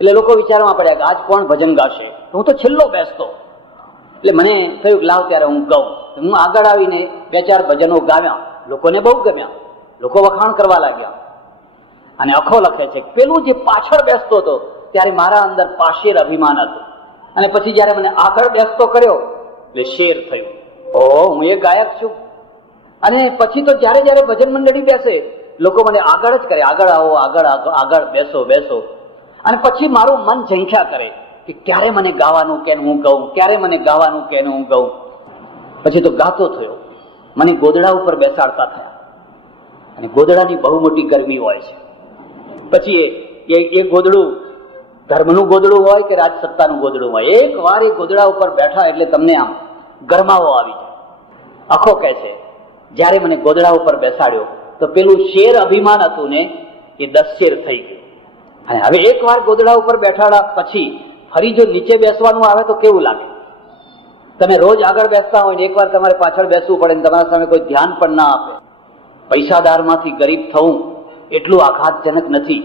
એટલે લોકો વિચારમાં પડ્યા કે આજ કોણ ભજન ગાશે. હું તો છેલ્લો બેસતો, એટલે મને થયું કે લાવ ત્યારે હું ગાઉં. હું આગળ આવીને 2-4 ભજનો ગાવ્યા, લોકોને બહુ ગમ્યા, લોકો વખાણ કરવા લાગ્યા. અને અખો લખે છે, પેલું જે પાછળ બેસતો હતો ત્યારે મારા અંદર પાશેર અભિમાન હતું, અને પછી જયારે મને આગળ બેસતો કર્યો એટલે શેર થયું. ઓહો, હું એ ગાયક છું. અને પછી તો જયારે જયારે ભજન મંડળી બેસે, લોકો મને આગળ જ કરે, આગળ આવો, આગળ બેસો. અને પછી મારું મન ઝંખ્યા કરે કે ક્યારે મને ગાવાનું કે હું ગાઉં, ક્યારે મને ગાવાનું કે હું ગાઉં. પછી તો ગાતો થયો. મને ગોદડા ઉપર બેસાડતા થયા, અને ગોદડાની બહુ મોટી ગરમી હોય છે. પછી એ ગોદડું ધર્મનું ગોદડું હોય કે રાજસત્તાનું ગોદડું હોય, એક વાર એ ગોદડા ઉપર બેઠા એટલે તમને આમ ગરમાવો આવી જાય. આખો કહે છે જ્યારે મને ગોદડા ઉપર બેસાડ્યો તો પેલું શેર અભિમાન હતું ને એ 10 શેર થઈ ગયું. અને હવે એક વાર ગોદડા ઉપર બેઠાડા પછી ફરી જો નીચે બેસવાનું આવે તો કેવું લાગે? તમે રોજ આગળ બેસતા હોય ને એકવાર તમારે પાછળ બેસવું પડે ને તમારા સામે કોઈ ધ્યાન પણ ના આપે. પૈસાદારમાંથી ગરીબ થવું એટલું આઘાતજનક નથી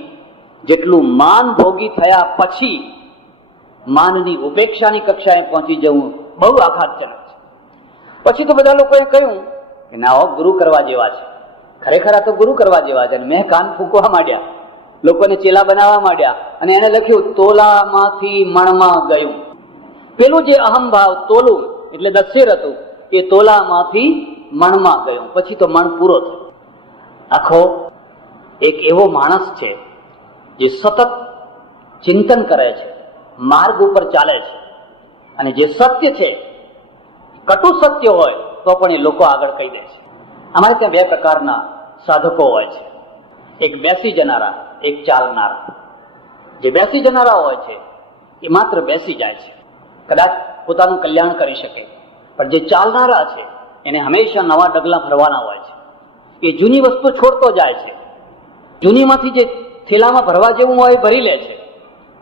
જેટલું માન ભોગી થયા પછી માનની ઉપેક્ષાની કક્ષાએ પહોંચી જવું બહુ આઘાતજનક છે. પછી તો બધા લોકોએ કહ્યું કે ના હો, ગુરુ કરવા જેવા છે. ખરેખર આ તો ગુરુ કરવા જેવા છે. મેં કાન ફૂંકવા માંડ્યા, લોકોને ચેલા બનાવવા માંડ્યા અને એને લખ્યું તોલામાંથી મણમાં ગયું. પેલું જે અહમભાવ તોલું એટલે દસ્યેર હતું એ તોલામાંથી મણમાં ગયું. પછી તો મણ પૂરો થયો. આખો એક એવો માણસ છે જે સતત ચિંતન કરે છે, માર્ગ ઉપર ચાલે છે, અને જે સત્ય છે, કટુ સત્ય હોય તો પણ એ લોકો આગળ કહી દે છે. અમારે ત્યાં બે પ્રકારના સાધકો હોય છે, એક બેસી જનારા, એક ચાલનારા. જે બેસી જનારા હોય છે એ માત્ર બેસી જાય છે, કદાચ પોતાનું કલ્યાણ કરી શકે, પણ જે ચાલનારા છે એને હંમેશા નવા ડગલા ભરવાના હોય છે. એ જૂની વસ્તુ છોડતો જાય છે, જૂનીમાંથી જે થેલામાં ભરવા જેવું હોય ભરી લે છે,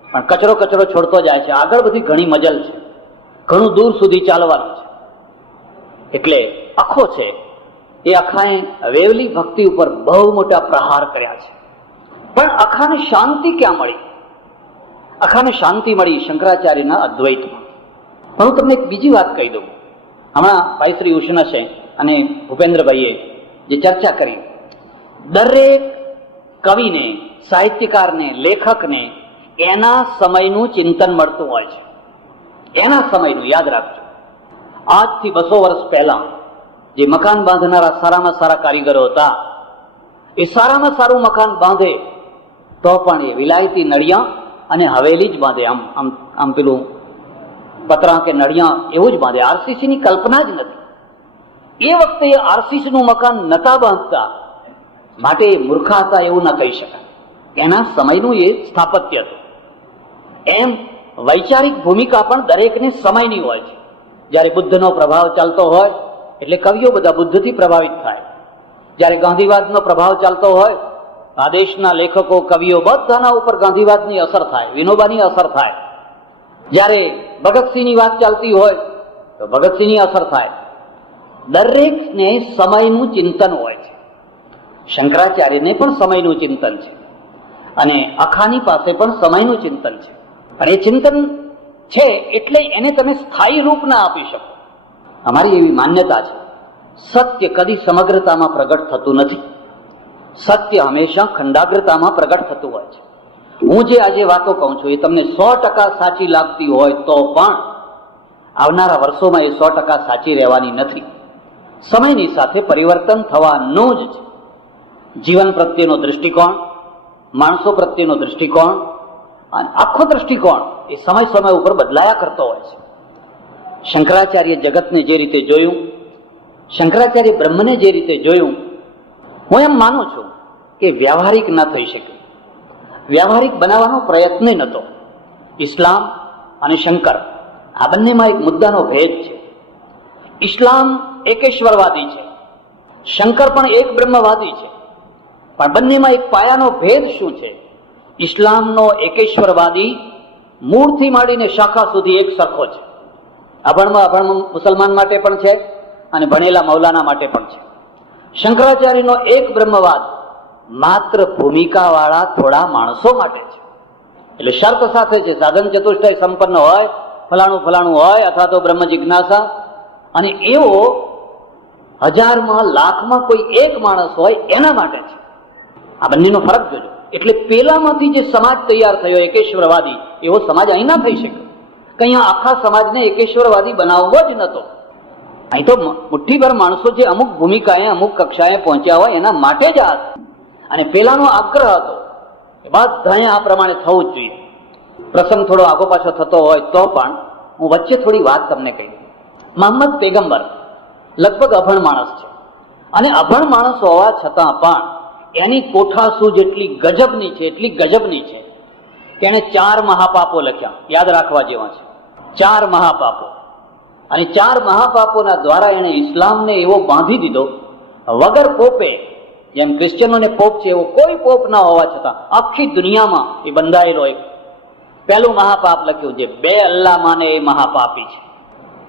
પણ કચરો કચરો છોડતો જાય છે. આગળ બધી ઘણી મજલ છે, ઘણું દૂર સુધી ચાલવાનું છે. એટલે અખો છે એ અખાએ વેવલી ભક્તિ ઉપર બહુ મોટા પ્રહાર કર્યા છે. પણ અખાને શાંતિ ક્યાં મળી? અખાને શાંતિ મળી શંકરાચાર્યના અદ્વૈતમાં. પણ હું તમને એક બીજી વાત કહી દઉં. હમણાં ભાઈ શ્રી ઉષ્ણ છે અને ભૂપેન્દ્રભાઈએ જે ચર્ચા કરી, દરેક કવિને, સાહિત્યકારને, લેખકને એના સમયનું ચિંતન મળતું હોય છે. એના સમયનું યાદ રાખજો. આજથી 200 વર્ષ પહેલા જે મકાન બાંધનારા સારામાં સારા કારીગરો હતા, એ સારામાં સારું મકાન બાંધે તો પણ એ વિલાયતી નળિયા અને હવેલી જ બાંધે. આમ પેલું પતરા કે નળિયા એવું જ બાંધે. આરસીસી ની કલ્પના જ નથી. એ વખતે આરસીસી નું મકાન નતા બાંધતા, માટે મૂર્ખા હતા એવું ના કહી શકાય. એના સમયનું એ સ્થાપત્ય હતું. એમ વૈચારિક ભૂમિકા પણ દરેકને સમયની હોય છે. જ્યારે બુદ્ધનો પ્રભાવ ચાલતો હોય એટલે કવિઓ બધા બુદ્ધથી પ્રભાવિત થાય. જ્યારે ગાંધીવાદનો પ્રભાવ ચાલતો હોય, આ દેશના લેખકો, કવિઓ બધાના ઉપર ગાંધીવાદની અસર થાય, વિનોબાની અસર થાય. જ્યારે ભગતસિંહની વાત ચાલતી હોય તો ભગતસિંહની અસર થાય. દરેકને સમયનું ચિંતન હોય છે. શંકરાચાર્યને પણ સમયનું ચિંતન છે અને અખાની પાસે પણ સમયનું ચિંતન છે. અને એ ચિંતન છે એટલે એને તમે સ્થાયી રૂપ ના આપી શકો. અમારી એવી માન્યતા છે, સત્ય કદી સમગ્રતામાં પ્રગટ થતું નથી. સત્ય હંમેશા ખંડાગ્રતામાં પ્રગટ થતું હોય છે. હું જે આજે વાતો કહું છું એ તમને 100% સાચી લાગતી હોય તો પણ આવનારા વર્ષોમાં એ 100% સાચી રહેવાની નથી. સમયની સાથે પરિવર્તન થવાનું જ છે. જીવન પ્રત્યેનો દૃષ્ટિકોણ, માણસો પ્રત્યેનો દૃષ્ટિકોણ અને આખો દૃષ્ટિકોણ એ સમય સમય ઉપર બદલાયા કરતો હોય છે. શંકરાચાર્ય જગતને જે રીતે જોયું, શંકરાચાર્ય બ્રહ્મને જે રીતે જોયું, હું એમ માનું છું કે વ્યવહારિક ન થઈ શકે. વ્યવહારિક બનાવવાનો પ્રયત્ન નહોતો. ઇસ્લામ અને શંકર આ બંનેમાં એક મુદ્દાનો ભેદ છે. ઇસ્લામ એકેશ્વરવાદી છે, શંકર પણ એક બ્રહ્મવાદી છે. પણ બંનેમાં એક પાયાનો ભેદ શું છે? ઇસ્લામનો એકેશ્વરવાદી મૂળથી માંડીને શાખા સુધી એક સરખો છે. અભણમાં અભણ મુસલમાન માટે પણ છે અને ભણેલા મૌલાના માટે પણ છે. શંકરાચાર્યનો એક બ્રહ્મવાદ માત્ર ભૂમિકાવાળા થોડા માણસો માટે છે. એટલે શર્ત સાથે છે, સાધન ચતુષ્ટય સંપન્ન હોય, ફલાણું ફલાણું હોય, અથવા તો બ્રહ્મ જિજ્ઞાસા, અને એવો 1000માં લાખમાં કોઈ એક માણસ હોય એના માટે છે. આ બંનેનો ફરક જોજો. એટલે પેલામાંથી જે સમાજ તૈયાર થયો એકેશ્વરવાદી, એવો સમાજ અહીં ના થઈ શકે. કે અહીંયા આખા સમાજને એકેશ્વરવાદી બનાવવો જ નતો. અહીં તો મુઠ્ઠીભર માણસો જે અમુક ભૂમિકાએ, અમુક કક્ષાએ પહોંચ્યા હોય એના માટે જ આ. અને પેલાનો આગ્રહ હતો એ બધાએ આ પ્રમાણે થવું જ જોઈએ. પ્રસંગ થોડો આગો પાછો થતો હોય તો પણ હું વચ્ચે થોડી વાત તમને કહી દઉં. મહમ્મદ પેગમ્બર લગભગ અભણ માણસ છે, અને અભણ માણસ હોવા છતાં પણ એની કોઠાસૂઝ એટલી ગજબની છે, એટલી ગજબની છે કે એણે 4 મહાપાપો લખ્યા. યાદ રાખવા જેવા છે 4 મહાપાપો. અને 4 મહાપાપોના દ્વારા એણે ઇસ્લામને એવો બાંધી દીધો વગર પોપે, જેમ ક્રિશ્ચિયનોને પોપ છે એવો કોઈ પોપ ના હોવા છતાં આખી દુનિયામાં એ બંધાયેલો એક પહેલું મહાપાપ લખ્યું, જે 2 અલ્લાહ માને એ મહાપાપી છે.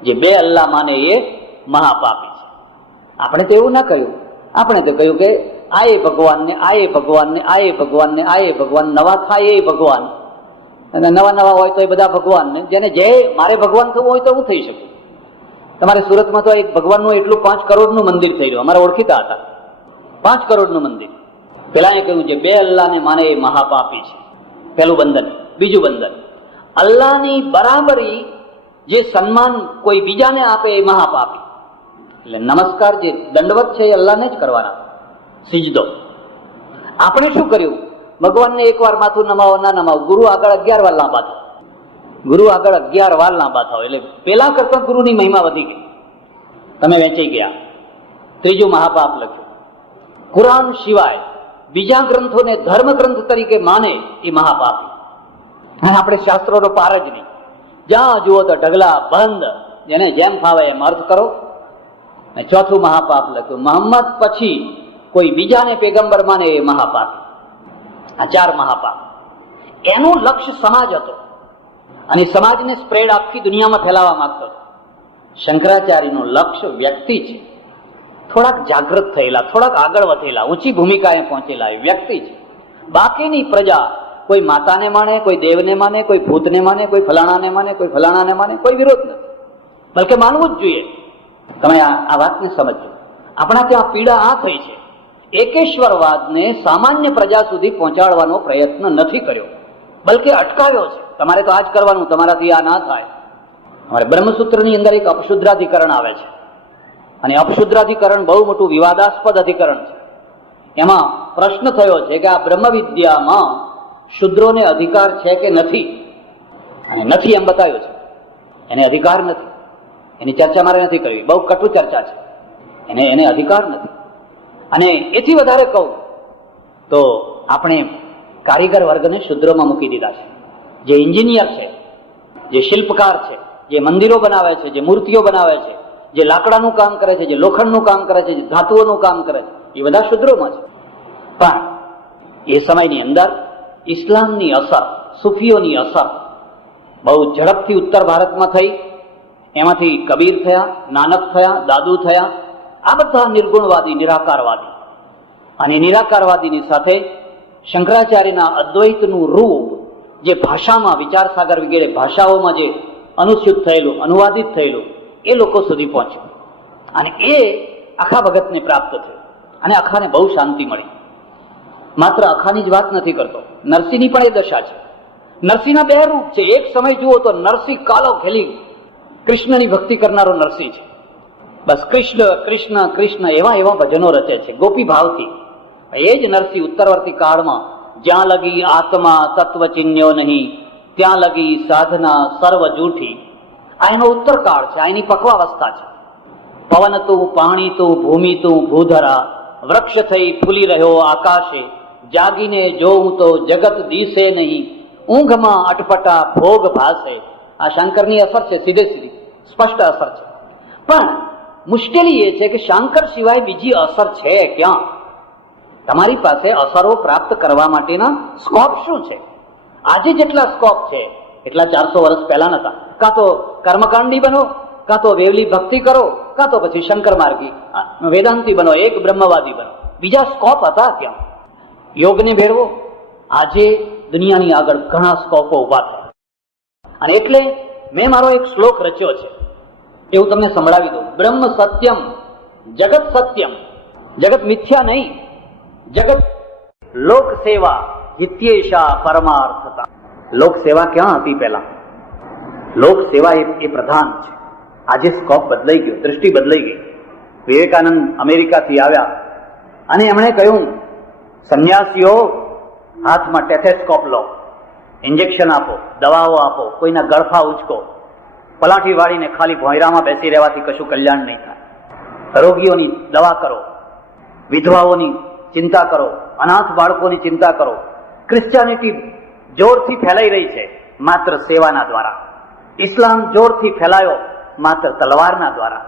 જે બે અલ્લાહ માને એ મહાપાપી છે. આપણે તો એવું ના કહ્યું. આપણે તો કહ્યું કે આ એ ભગવાનને, આ એ ભગવાનને, આ એ ભગવાનને, આ એ ભગવાન, નવા થાય એ ભગવાન, અને નવા નવા હોય તો એ બધા ભગવાનને, જેને જે મારે ભગવાન થવું હોય તો હું થઈ શકું. તમારે સુરતમાં તો એક ભગવાનનું એટલું 5 કરોડનું મંદિર થઈ રહ્યું. અમારે ઓળખીતા હતા 5 કરોડનું મંદિર. પેલા એ કહ્યું જે બે અલ્લાહને માને એ મહાપાપી છે, પેલું બંધન. બીજું બંધન, અલ્લાહની બરાબરી જે સન્માન કોઈ બીજાને આપે એ મહાપાપી. એટલે નમસ્કાર જે દંડવત છે એ અલ્લાહને જ કરવાના, સિજદો. આપણે શું કર્યું? ભગવાનને એકવાર માથું નમાવો ના નમાવો, ગુરુ આગળ 11 વાર લાંબા થાવ, ગુરુ આગળ 11 વાર લાંબા થાવ. એટલે પેલા કરતા ગુરુની મહિમા વધી ગઈ, તમે વેચાઈ ગયા. ત્રીજું મહાપાપ લખ્યું, કુરાન સિવાય બીજા ગ્રંથોને ધર્મ ગ્રંથ તરીકે માને એ મહાપાપી. અને આપણે શાસ્ત્રોનો પાર જ નહીં, જ્યાં જુઓ તો ઢગલા બંધ, જેને જેમ ફાવે એમ અર્થ કરો. અને ચોથું મહાપાપ લખ્યું, મોહમ્મદ પછી કોઈ બીજાને પેગંબર માને એ મહાપાપી. આ 4 મહાપાપ. એનું લક્ષ્ય સમાજ હતો અને સમાજને સ્પ્રેડ આખી દુનિયામાં ફેલાવવા માંગતો હતો. શંકરાચાર્યનું લક્ષ્ય વ્યક્તિ છે. થોડાક જાગૃત થયેલા, થોડાક આગળ વધેલા, ઊંચી ભૂમિકાએ પહોંચેલા એ વ્યક્તિ છે. બાકીની પ્રજા કોઈ માતાને માને, કોઈ દેવને માને, કોઈ ભૂતને માને, કોઈ ફલાણાને માને, કોઈ ફલાણાને માને, કોઈ વિરોધ નથી. બલકે માનવું જ જોઈએ. તમે આ વાતને સમજો. આપણા ત્યાં પીડા આ થઈ છે, એકેશ્વરવાદને સામાન્ય પ્રજા સુધી પહોંચાડવાનો પ્રયત્ન નથી કર્યો, બલકે અટકાવ્યો છે. તમારે તો આ જ કરવાનું, તમારાથી આ ના થાય. અમારે બ્રહ્મસૂત્રની અંદર એક અપશુદ્રાધિકરણ આવે છે, અને અપશુદ્રાધિકરણ બહુ મોટું વિવાદાસ્પદ અધિકરણ છે. એમાં પ્રશ્ન થયો છે કે આ બ્રહ્મ વિદ્યામાં શુદ્રોને અધિકાર છે કે નથી, અને નથી એમ બતાવ્યું છે. એને અધિકાર નથી. એની ચર્ચા મારે નથી કરવી, બહુ કટુ ચર્ચા છે. એને અધિકાર નથી. અને એથી વધારે કહું તો આપણે કારીગર વર્ગને શુદ્રોમાં મૂકી દીધા છે. જે એન્જિનિયર છે, જે શિલ્પકાર છે, જે મંદિરો બનાવે છે, જે મૂર્તિઓ બનાવે છે, જે લાકડાનું કામ કરે છે, જે લોખંડનું કામ કરે છે, જે ધાતુઓનું કામ કરે છે, એ બધા શુદ્રોમાં છે. પણ એ સમયની અંદર ઇસ્લામની અસર, સુફીઓની અસર બહુ ઝડપથી ઉત્તર ભારતમાં થઈ. એમાંથી કબીર થયા, નાનક થયા, દાદુ થયા. આ બધા નિર્ગુણવાદી, નિરાકારવાદી. અને નિરાકારવાદીની સાથે શંકરાચાર્યના અદ્વૈતનું રૂપ જે ભાષામાં, વિચારસાગર વગેરે ભાષાઓમાં જે અનુસ્યુત થયેલું, અનુવાદિત થયેલું, એ લોકો સુધી પહોંચ્યું. અને એ આખા ભગતને પ્રાપ્ત થયું. અને આખાને બહુ શાંતિ મળી. માત્ર અખાની જ વાત નથી કરતો, નરસિંહની પણ એ દશા છે. નરસિંહના 2 રૂપ છે. એક સમય જુઓ તો નરસિંહ કાલો ખેલી કૃષ્ણની ભક્તિ કરનારો નરસિંહ છે. બસ કૃષ્ણ કૃષ્ણ કૃષ્ણ એવા એવા ભજનો રચે છે ગોપી ભાવથી. એ જ નરસિંહ ઉત્તરવર્તી કાળમાં જ્યાં લગી આત્મા તત્વ ચિહ્ન્યો નહીં, ત્યાં લગી સાધના સર્વ જૂઠી. આ એનો ઉત્તર કાળ છે, આ એની પક્વાવસ્થા છે. પવન તું, પાણી તું, ભૂમિ તું, ભૂધરા, વૃક્ષ થઈ ફૂલી રહ્યો આકાશે, જાગીને જોઉં તો જગત દિશે નહીં, ઊંઘમાં અટપટા ભોગ ભાસે. આ શંકરની અસર છે, સીધે સીધી સ્પષ્ટ અસર છે. પણ મુશ્કેલી એ છે કે શંકર સિવાય બીજી અસર છે ક્યાં? તમારી પાસે અસરો પ્રાપ્ત કરવા માટેના સ્કોપ શું છે? આજે જેટલા સ્કોપ છે એટલા 400 વર્ષ પહેલા નતા. કાં તો કર્મકાંડી બનો, કાં તો વેવલી ભક્તિ કરો, કાં તો પછી શંકર માર્ગી વેદાંતી બનો, એક બ્રહ્મવાદી બનો. બીજા સ્કોપ હતા ક્યાં? યોગને ભેળવો. આજે દુનિયાની આગળ ઘણા સ્કોપો ઉભા થયા. અને એટલે મેં મારો એક શ્લોક રચ્યો છે, એવું તમને સંભળાવી દઉં. બ્રહ્મ સત્યમ જગત સત્યમ. જગત મિથ્યા નહીં, જગત લોક સેવા હિત્યેશા પરમાર્થતા. લોક સેવા ક્યાં હતી પહેલા? લોક સેવા એ પ્રધાન છે. આજે સ્કોપ બદલાઈ ગયો, દૃષ્ટિ બદલાઈ ગઈ. વિવેકાનંદ અમેરિકાથી આવ્યા અને એમણે કહ્યું, સંન્યાસીઓ હાથમાં ટેથેસ્કોપ લો, ઇન્જેક્શન આપો, દવાઓ આપો, કોઈના ગળફા ઉચકો. પલાઠી વાળીને ખાલી ભોંયરામાં બેસી રહેવાથી કશું કલ્યાણ નહીં થાય. રોગીઓની દવા કરો, વિધવાઓની ચિંતા કરો, અનાથ બાળકોની ચિંતા કરો. ક્રિશ્ચિયાનિટી જોરથી ફેલાઈ રહી છે માત્ર સેવાના દ્વારા. ઇસ્લામ જોરથી ફેલાયો માત્ર તલવારના દ્વારા.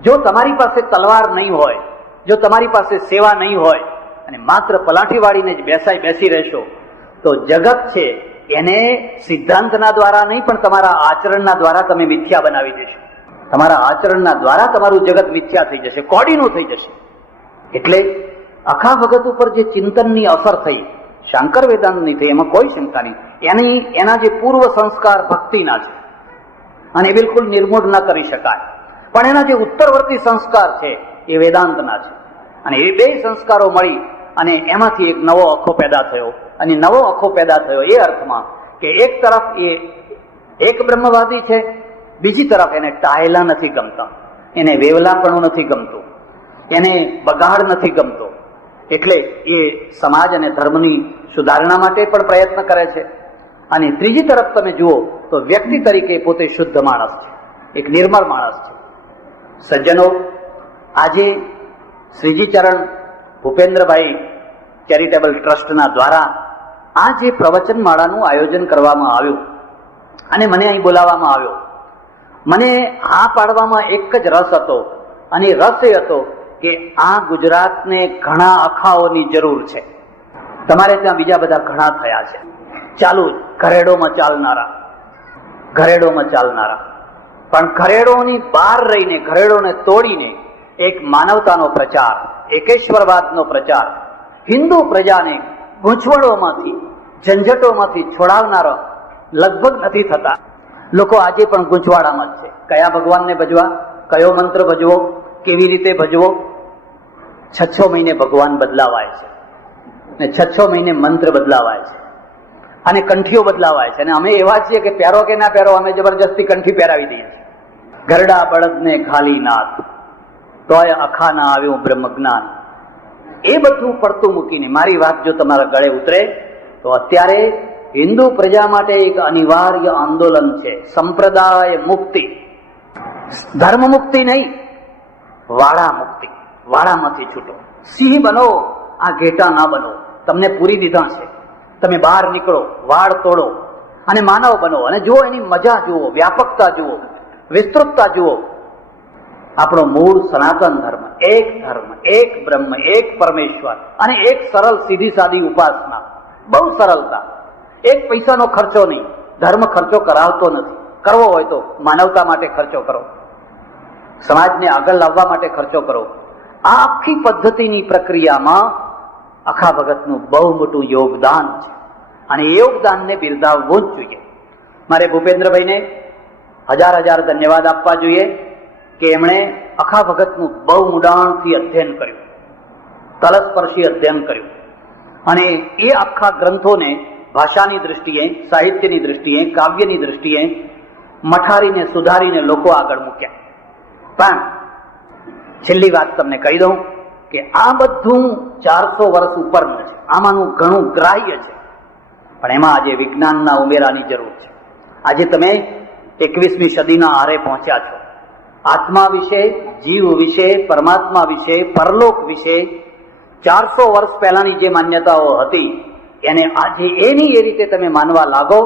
જો તમારી પાસે તલવાર નહીં હોય, જો તમારી પાસે સેવા નહીં હોય અને માત્ર પલાઠી વાળીને જ બેસી રહેશો, તો જગત છે એને સિદ્ધાંતના દ્વારા નહીં પણ તમારા આચરણના દ્વારા તમે મિથ્યા બનાવી દેશો. તમારા આચરણના દ્વારા તમારું જગત મિથ્યા થઈ જશે, કોડીનું થઈ જશે. એટલે અખા ભગત ઉપર જે ચિંતનની અસર થઈ, શંકર વેદાંતની થઈ, એમાં કોઈ શંકા નહીં. એના જે પૂર્વ સંસ્કાર ભક્તિના છે અને એ બિલકુલ નિર્મૂળ ન કરી શકાય, પણ એના જે ઉત્તરવર્તી સંસ્કાર છે એ વેદાંતના છે. અને એ બે સંસ્કારો મળી અને એમાંથી એક નવો અખો પેદા થયો. અને નવો અખો પેદા થયો એ અર્થમાં કે એક તરફ એ એક બ્રહ્મવાદી છે, બીજી તરફ એને ટાયલા નથી ગમતા, એને વેવલાપણું નથી ગમતું, એને બગાડ નથી ગમતો. એટલે એ સમાજ અને ધર્મની સુધારણા માટે પણ પ્રયત્ન કરે છે. અને ત્રીજી તરફ તમે જુઓ તો વ્યક્તિ તરીકે પોતે શુદ્ધ માણસ છે, એક નિર્મળ માણસ છે. સજ્જનો, આજે શ્રીજી ચરણ ભૂપેન્દ્રભાઈ ચેરિટેબલ ટ્રસ્ટના દ્વારા આ જે પ્રવચનમાળાનું આયોજન કરવામાં આવ્યું અને મને અહીં બોલાવવામાં આવ્યો, મને આ પાડવામાં એક જ રસ હતો. અને રસ એ હતો કે આ ગુજરાતને ઘણા અખાઓની જરૂર છે. તમારે ત્યાં બીજા બધા ઘણા થયા છે, ચાલુ ઘરેડોમાં ચાલનારા, પણ ઘરેડોની બહાર રહીને, ઘરેડોને તોડીને એક માનવતાનો પ્રચાર, એકેશ્વરવાદનો પ્રચાર, હિન્દુ પ્રજાને ગૂંચવણોમાંથી, ઝંઝટોમાંથી છોડાવનારા લગભગ નથી થતા. લોકો આજે પણ ગૂંચવાડામાં જ છે. કયા ભગવાનને ભજવા, કયો મંત્ર ભજવો, કેવી રીતે ભજવો. 6 મહિને ભગવાન બદલાવાય છે ને 6 મહિને મંત્ર બદલાવાય છે અને કંઠીઓ બદલાવાય છે. અને અમે એવા છીએ કે પહેરો કે ના પહેરો, અમે જબરજસ્તી કંઠી પહેરાવી દઈએ છીએ. ગરડા બળદને ખાલી નાથ, તોય અખા ના આવ્યું બ્રહ્મ જ્ઞાન. એ બધું પડતું મૂકીને મારી વાત જો તમારા ગળે ઉતરે તો અત્યારે હિન્દુ પ્રજા માટે એક અનિવાર્ય આંદોલન છે, સંપ્રદાય મુક્તિ. ધર્મ મુક્તિ નહીં, વાડા મુક્તિ. વાડામાંથી છૂટો, સિંહ બનો, આ ઘેટા ના બનો. તમને પૂરી દીધા છે, તમે બહાર નીકળો, વાડ તોડો અને માનવ બનો. અને જુઓ, એની મજા જુઓ, વ્યાપકતા જુઓ, વિસ્તૃતતા જુઓ. આપણો મૂળ સનાતન ધર્મ, એક બ્રહ્મ, એક પરમેશ્વર અને એક સરળ સીધી સાદી ઉપાસના. બહુ સરળતા, એક પૈસાનો ખર્ચો નહીં. ધર્મ ખર્ચો કરાવતો નથી. કરવો હોય તો માનવતા માટે ખર્ચો કરો, સમાજને આગળ લાવવા માટે ખર્ચો કરો. આ આખી પદ્ધતિની પ્રક્રિયામાં અખા ભગતનું બહુ મોટું યોગદાન છે અને એ યોગદાનને બિરદાવવું જ જોઈએ. મારે ભૂપેન્દ્રભાઈને હજાર ધન્યવાદ આપવા જોઈએ કે એમણે અખા ભગતનું બહુ ઊંડાણથી અધ્યયન કર્યું, તલસ્પર્શી અધ્યયન કર્યું. અને એ આખા ગ્રંથોને ભાષાની દ્રષ્ટિએ, સાહિત્યની દ્રષ્ટિએ, કાવ્યની દ્રષ્ટિએ મઠારીને, સુધારીને લોકો આગળ મૂક્યા. પણ છેલ્લી વાત તમને કહી દઉં કે આ બધું 400 વર્ષ ઉપરનું છે, આમાંનું ઘણું ગ્રાહ્ય છે, પણ એમાં આજે વિજ્ઞાનના ઉમેરાની જરૂર છે. આજે તમે 21મી સદીના આરે પહોંચ્યા છો. આત્મા વિશે, જીવ વિશે, પરમાત્મા વિશે, પરલોક વિશે 400 વર્ષ પહેલાની જે માન્યતાઓ હતી એને આજે એની એ રીતે તમે માનવા લાગો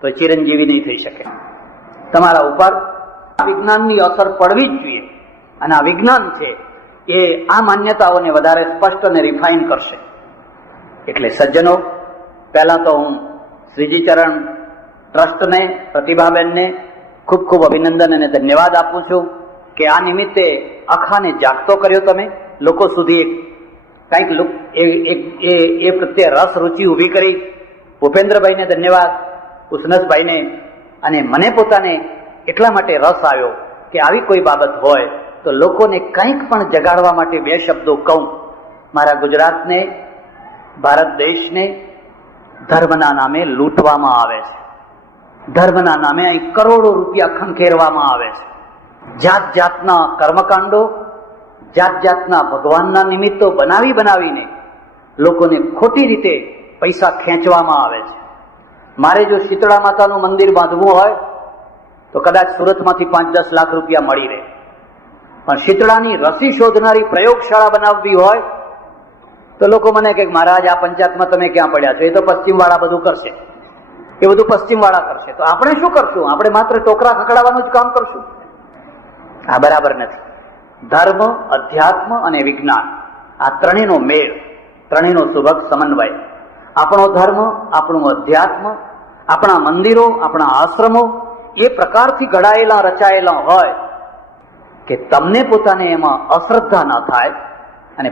તો ચિરંજીવી નહીં થઈ શકે. તમારા ઉપર વિજ્ઞાનની અસર પડવી જ જોઈએ. અને આ વિજ્ઞાન છે એ આ માન્યતાઓને વધારે સ્પષ્ટ અને રિફાઇન કરશે. એટલે સજ્જનો, પહેલા તો હું શ્રીજી ચરણ ટ્રસ્ટને, પ્રતિભાબેનને ખૂબ ખૂબ અભિનંદન અને ધન્યવાદ આપું છું કે આ નિમિત્તે અખાને જાગતો કર્યો તમે, લોકો સુધી કંઈક એ પ્રત્યે રસ રુચિ ઊભી કરી. ભૂપેન્દ્રભાઈને ધન્યવાદ, ઉસનસભાઈને. અને મને પોતાને એટલા માટે રસ આવ્યો કે આવી કોઈ બાબત હોય તો લોકોને કંઈક પણ જગાડવા માટે 2 શબ્દો કહું. મારા ગુજરાતને, ભારત દેશને ધર્મના નામે લૂંટવામાં આવે છે. ધર્મના નામે અહીં કરોડો રૂપિયા ખંખેરવામાં આવે છે. જાત જાતના કર્મકાંડો, જાત જાતના ભગવાનના નિમિત્તો બનાવીને લોકોને ખોટી રીતે પૈસા ખેંચવામાં આવે છે. મારે જો શીતળા માતાનું મંદિર બાંધવું હોય તો કદાચ સુરતમાંથી 5-10 લાખ રૂપિયા મળી રહે, પણ શીતળાની રસી શોધનારી પ્રયોગશાળા બનાવવી હોય તો લોકો મને કહે, મહારાજ આ પંચાયતમાં તમે ક્યાં પડ્યા છો, એ તો પશ્ચિમવાળા બધું કરશે, એ બધું પશ્ચિમવાળા કરશે. તો આપણે શું કરશું? આપણે માત્ર ટોકરા ખકડાવવાનું જ કામ કરશું? આ બરાબર નથી. ધર્મ, અધ્યાત્મ અને વિજ્ઞાન, આ ત્રણેયનો મેળ, ત્રણેયનો સુભગ સમન્વય. આપણો ધર્મ, આપણું અધ્યાત્મ, આપણા મંદિરો, આપણા આશ્રમો એ પ્રકારથી ઘડાયેલા, રચાયેલા હોય કે તમને પોતાને એમાં અશ્રદ્ધા ન થાય, અને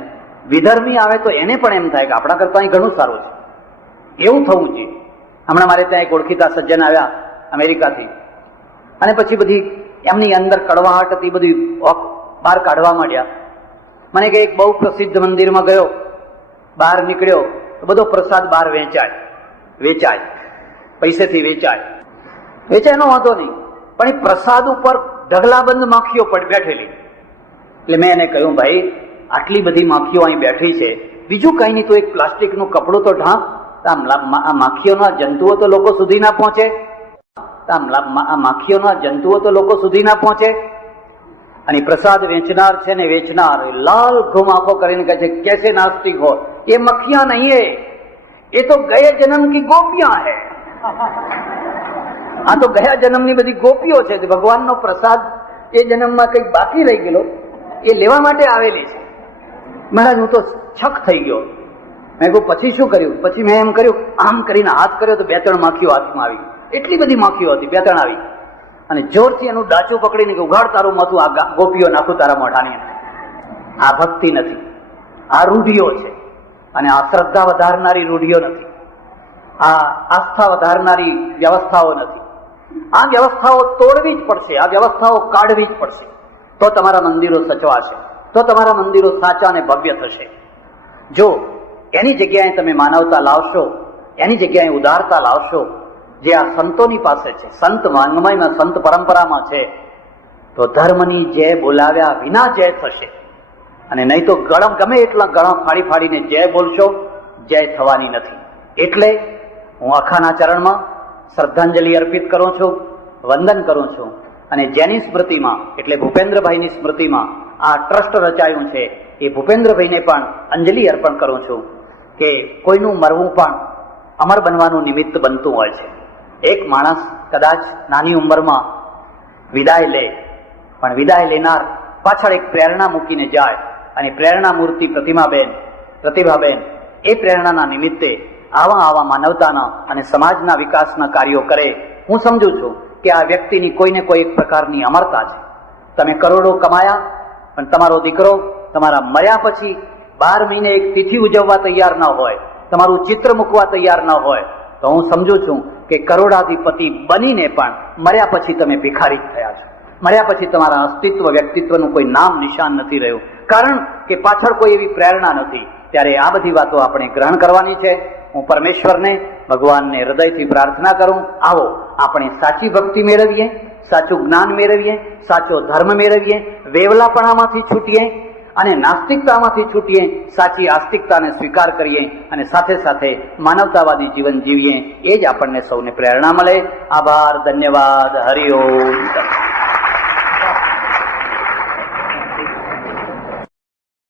વિધર્મી આવે તો એને પણ એમ થાય કે આપણા કરતા અહીં ઘણું સારું છે, એવું થવું જોઈએ. હમણાં મારે ત્યાં એક ઓળખીતા સજ્જન આવ્યા અમેરિકાથી, અને પછી બધી એમની અંદર કડવાહટ હતી, બધી બહાર કાઢવા માંડ્યા. મને કે એક બહુ પ્રસિદ્ધ મંદિરમાં ગયો, બહાર નીકળ્યો તો બધો પ્રસાદ બહાર વેચાય, પૈસેથી વેચાય એનો વાંધો નહીં, પણ એ પ્રસાદ ઉપર ઢગલાબંધ માખીઓ બેઠેલી. એટલે મેં એને કહ્યું, ભાઈ આટલી બધી માખીઓ અહીં બેઠી છે, બીજું કઈ નહીં તો એક પ્લાસ્ટિકનું કપડું તો ઢાંક, આ માખીઓના જંતુઓ તો લોકો સુધી ના પહોંચે, આ માખીઓના જંતુઓ તો લોકો સુધી ના પહોંચે. અને પ્રસાદ વેચનાર છે ને, વેચનાર લાલ ઘુમ આંખો કરીને કહે છે, कैसे नास्तिक हो, ये मक्खियां नहीं है, ये तो गए जन्म की गोपियां है. આ તો ગયા જન્મની બધી ગોપીઓ છે. ભગવાનનો પ્રસાદ એ જન્મમાં કંઈક બાકી રહી ગયેલો, એ લેવા માટે આવેલી છે. મહારાજ હું તો છક થઈ ગયો. મેં કહ્યું પછી શું કર્યું? પછી મેં એમ કર્યું, આમ કરીને હાથ કર્યો તો 2-3 માખીઓ હાથમાં આવી. એટલી બધી માખીઓ હતી, 2-3 આવી, અને જોરથી એનું ડાચું પકડીને કે ઉઘાડ તારું માથું, આ ગોપીઓ નાખું તારા મોઢાની અંદર. આ ભક્તિ નથી, આ રૂઢિઓ છે. અને આ શ્રદ્ધા વધારનારી રૂઢિઓ નથી, આ આસ્થા વધારનારી વ્યવસ્થાઓ નથી. આ વ્યવસ્થાઓ તોડવી જ પડશે, આ વ્યવસ્થાઓ કાઢવી જ પડશે, તો તમારા મંદિરો સચવાશે, તો તમારા મંદિરો સાચા અને ભવ્ય થશે. જો એની જગ્યાએ તમે માનવતા લાવશો, એની જગ્યાએ ઉદારતા લાવશો, જે આ સંતોની પાસે છે, સંત વાંગ્મયમાં, સંત પરંપરામાં છે, તો ધર્મની જય બોલાવ્યા વિના જય થશે. અને નહીં તો ગમે એટલા ગળા ફાડીને જય બોલશો, જય થવાની નથી. એટલે હું આખાના ચરણમાં શ્રદ્ધાંજલિ અર્પિત કરું છું, વંદન કરું છું. અને જેની સ્મૃતિમાં, એટલે ભૂપેન્દ્રભાઈની સ્મૃતિમાં આ ટ્રસ્ટ રચાયું છે, એ ભૂપેન્દ્રભાઈને પણ અંજલિ અર્પણ કરું છું કે કોઈનું મરવું પણ અમર બનવાનું નિમિત્ત બનતું હોય છે. એક માણસ કદાચ નાની ઉંમરમાં વિદાય લે, પણ વિદાય લેનાર પાછળ એક પ્રેરણા મૂકીને જાય, અને પ્રેરણા મૂર્તિ પ્રતિભાબેન એ પ્રેરણાના નિમિત્તે આવા માનવતાના અને સમાજના વિકાસના કાર્યો કરે. હું સમજુ છું કે આ વ્યક્તિની કોઈને કોઈ એક પ્રકારની અમરતા છે. તમે કરોડો કમાયા, પણ તમારો દીકરો તમારા મર્યા પછી 12 મહિને એક તિથિ ઉજવવા તૈયાર ન હોય, તમારું ચિત્ર મૂકવા તૈયાર ન હોય, તો હું સમજુ છું કે કરોડાધિપતિ બનીને પણ મર્યા પછી તમે ભિખારી થયા છો. મર્યા પછી તમારા અસ્તિત્વ, વ્યક્તિત્વનું કોઈ નામ નિશાન નથી રહ્યું, કારણ કે પાછળ કોઈ એવી પ્રેરણા નથી. ત્યારે આ બધી વાતો આપણે ગ્રહણ કરવાની છે. હું પરમેશ્વરને, ભગવાનને હૃદયથી પ્રાર્થના કરું, આવો આપણે સાચી ભક્તિ મેળવીએ, સાચું જ્ઞાન મેળવીએ, સાચો ધર્મ મેળવીએ, વેવલાપણામાંથી છૂટીએ અને નાસ્તિકતામાંથી છૂટીએ, સાચી આસ્તિકતાને સ્વીકાર કરીએ, અને સાથે સાથે માનવતાવાદી જીવન જીવીએ. એ જ આપણને સૌને પ્રેરણા મળે. આભાર, ધન્યવાદ, હરિ ઓમ.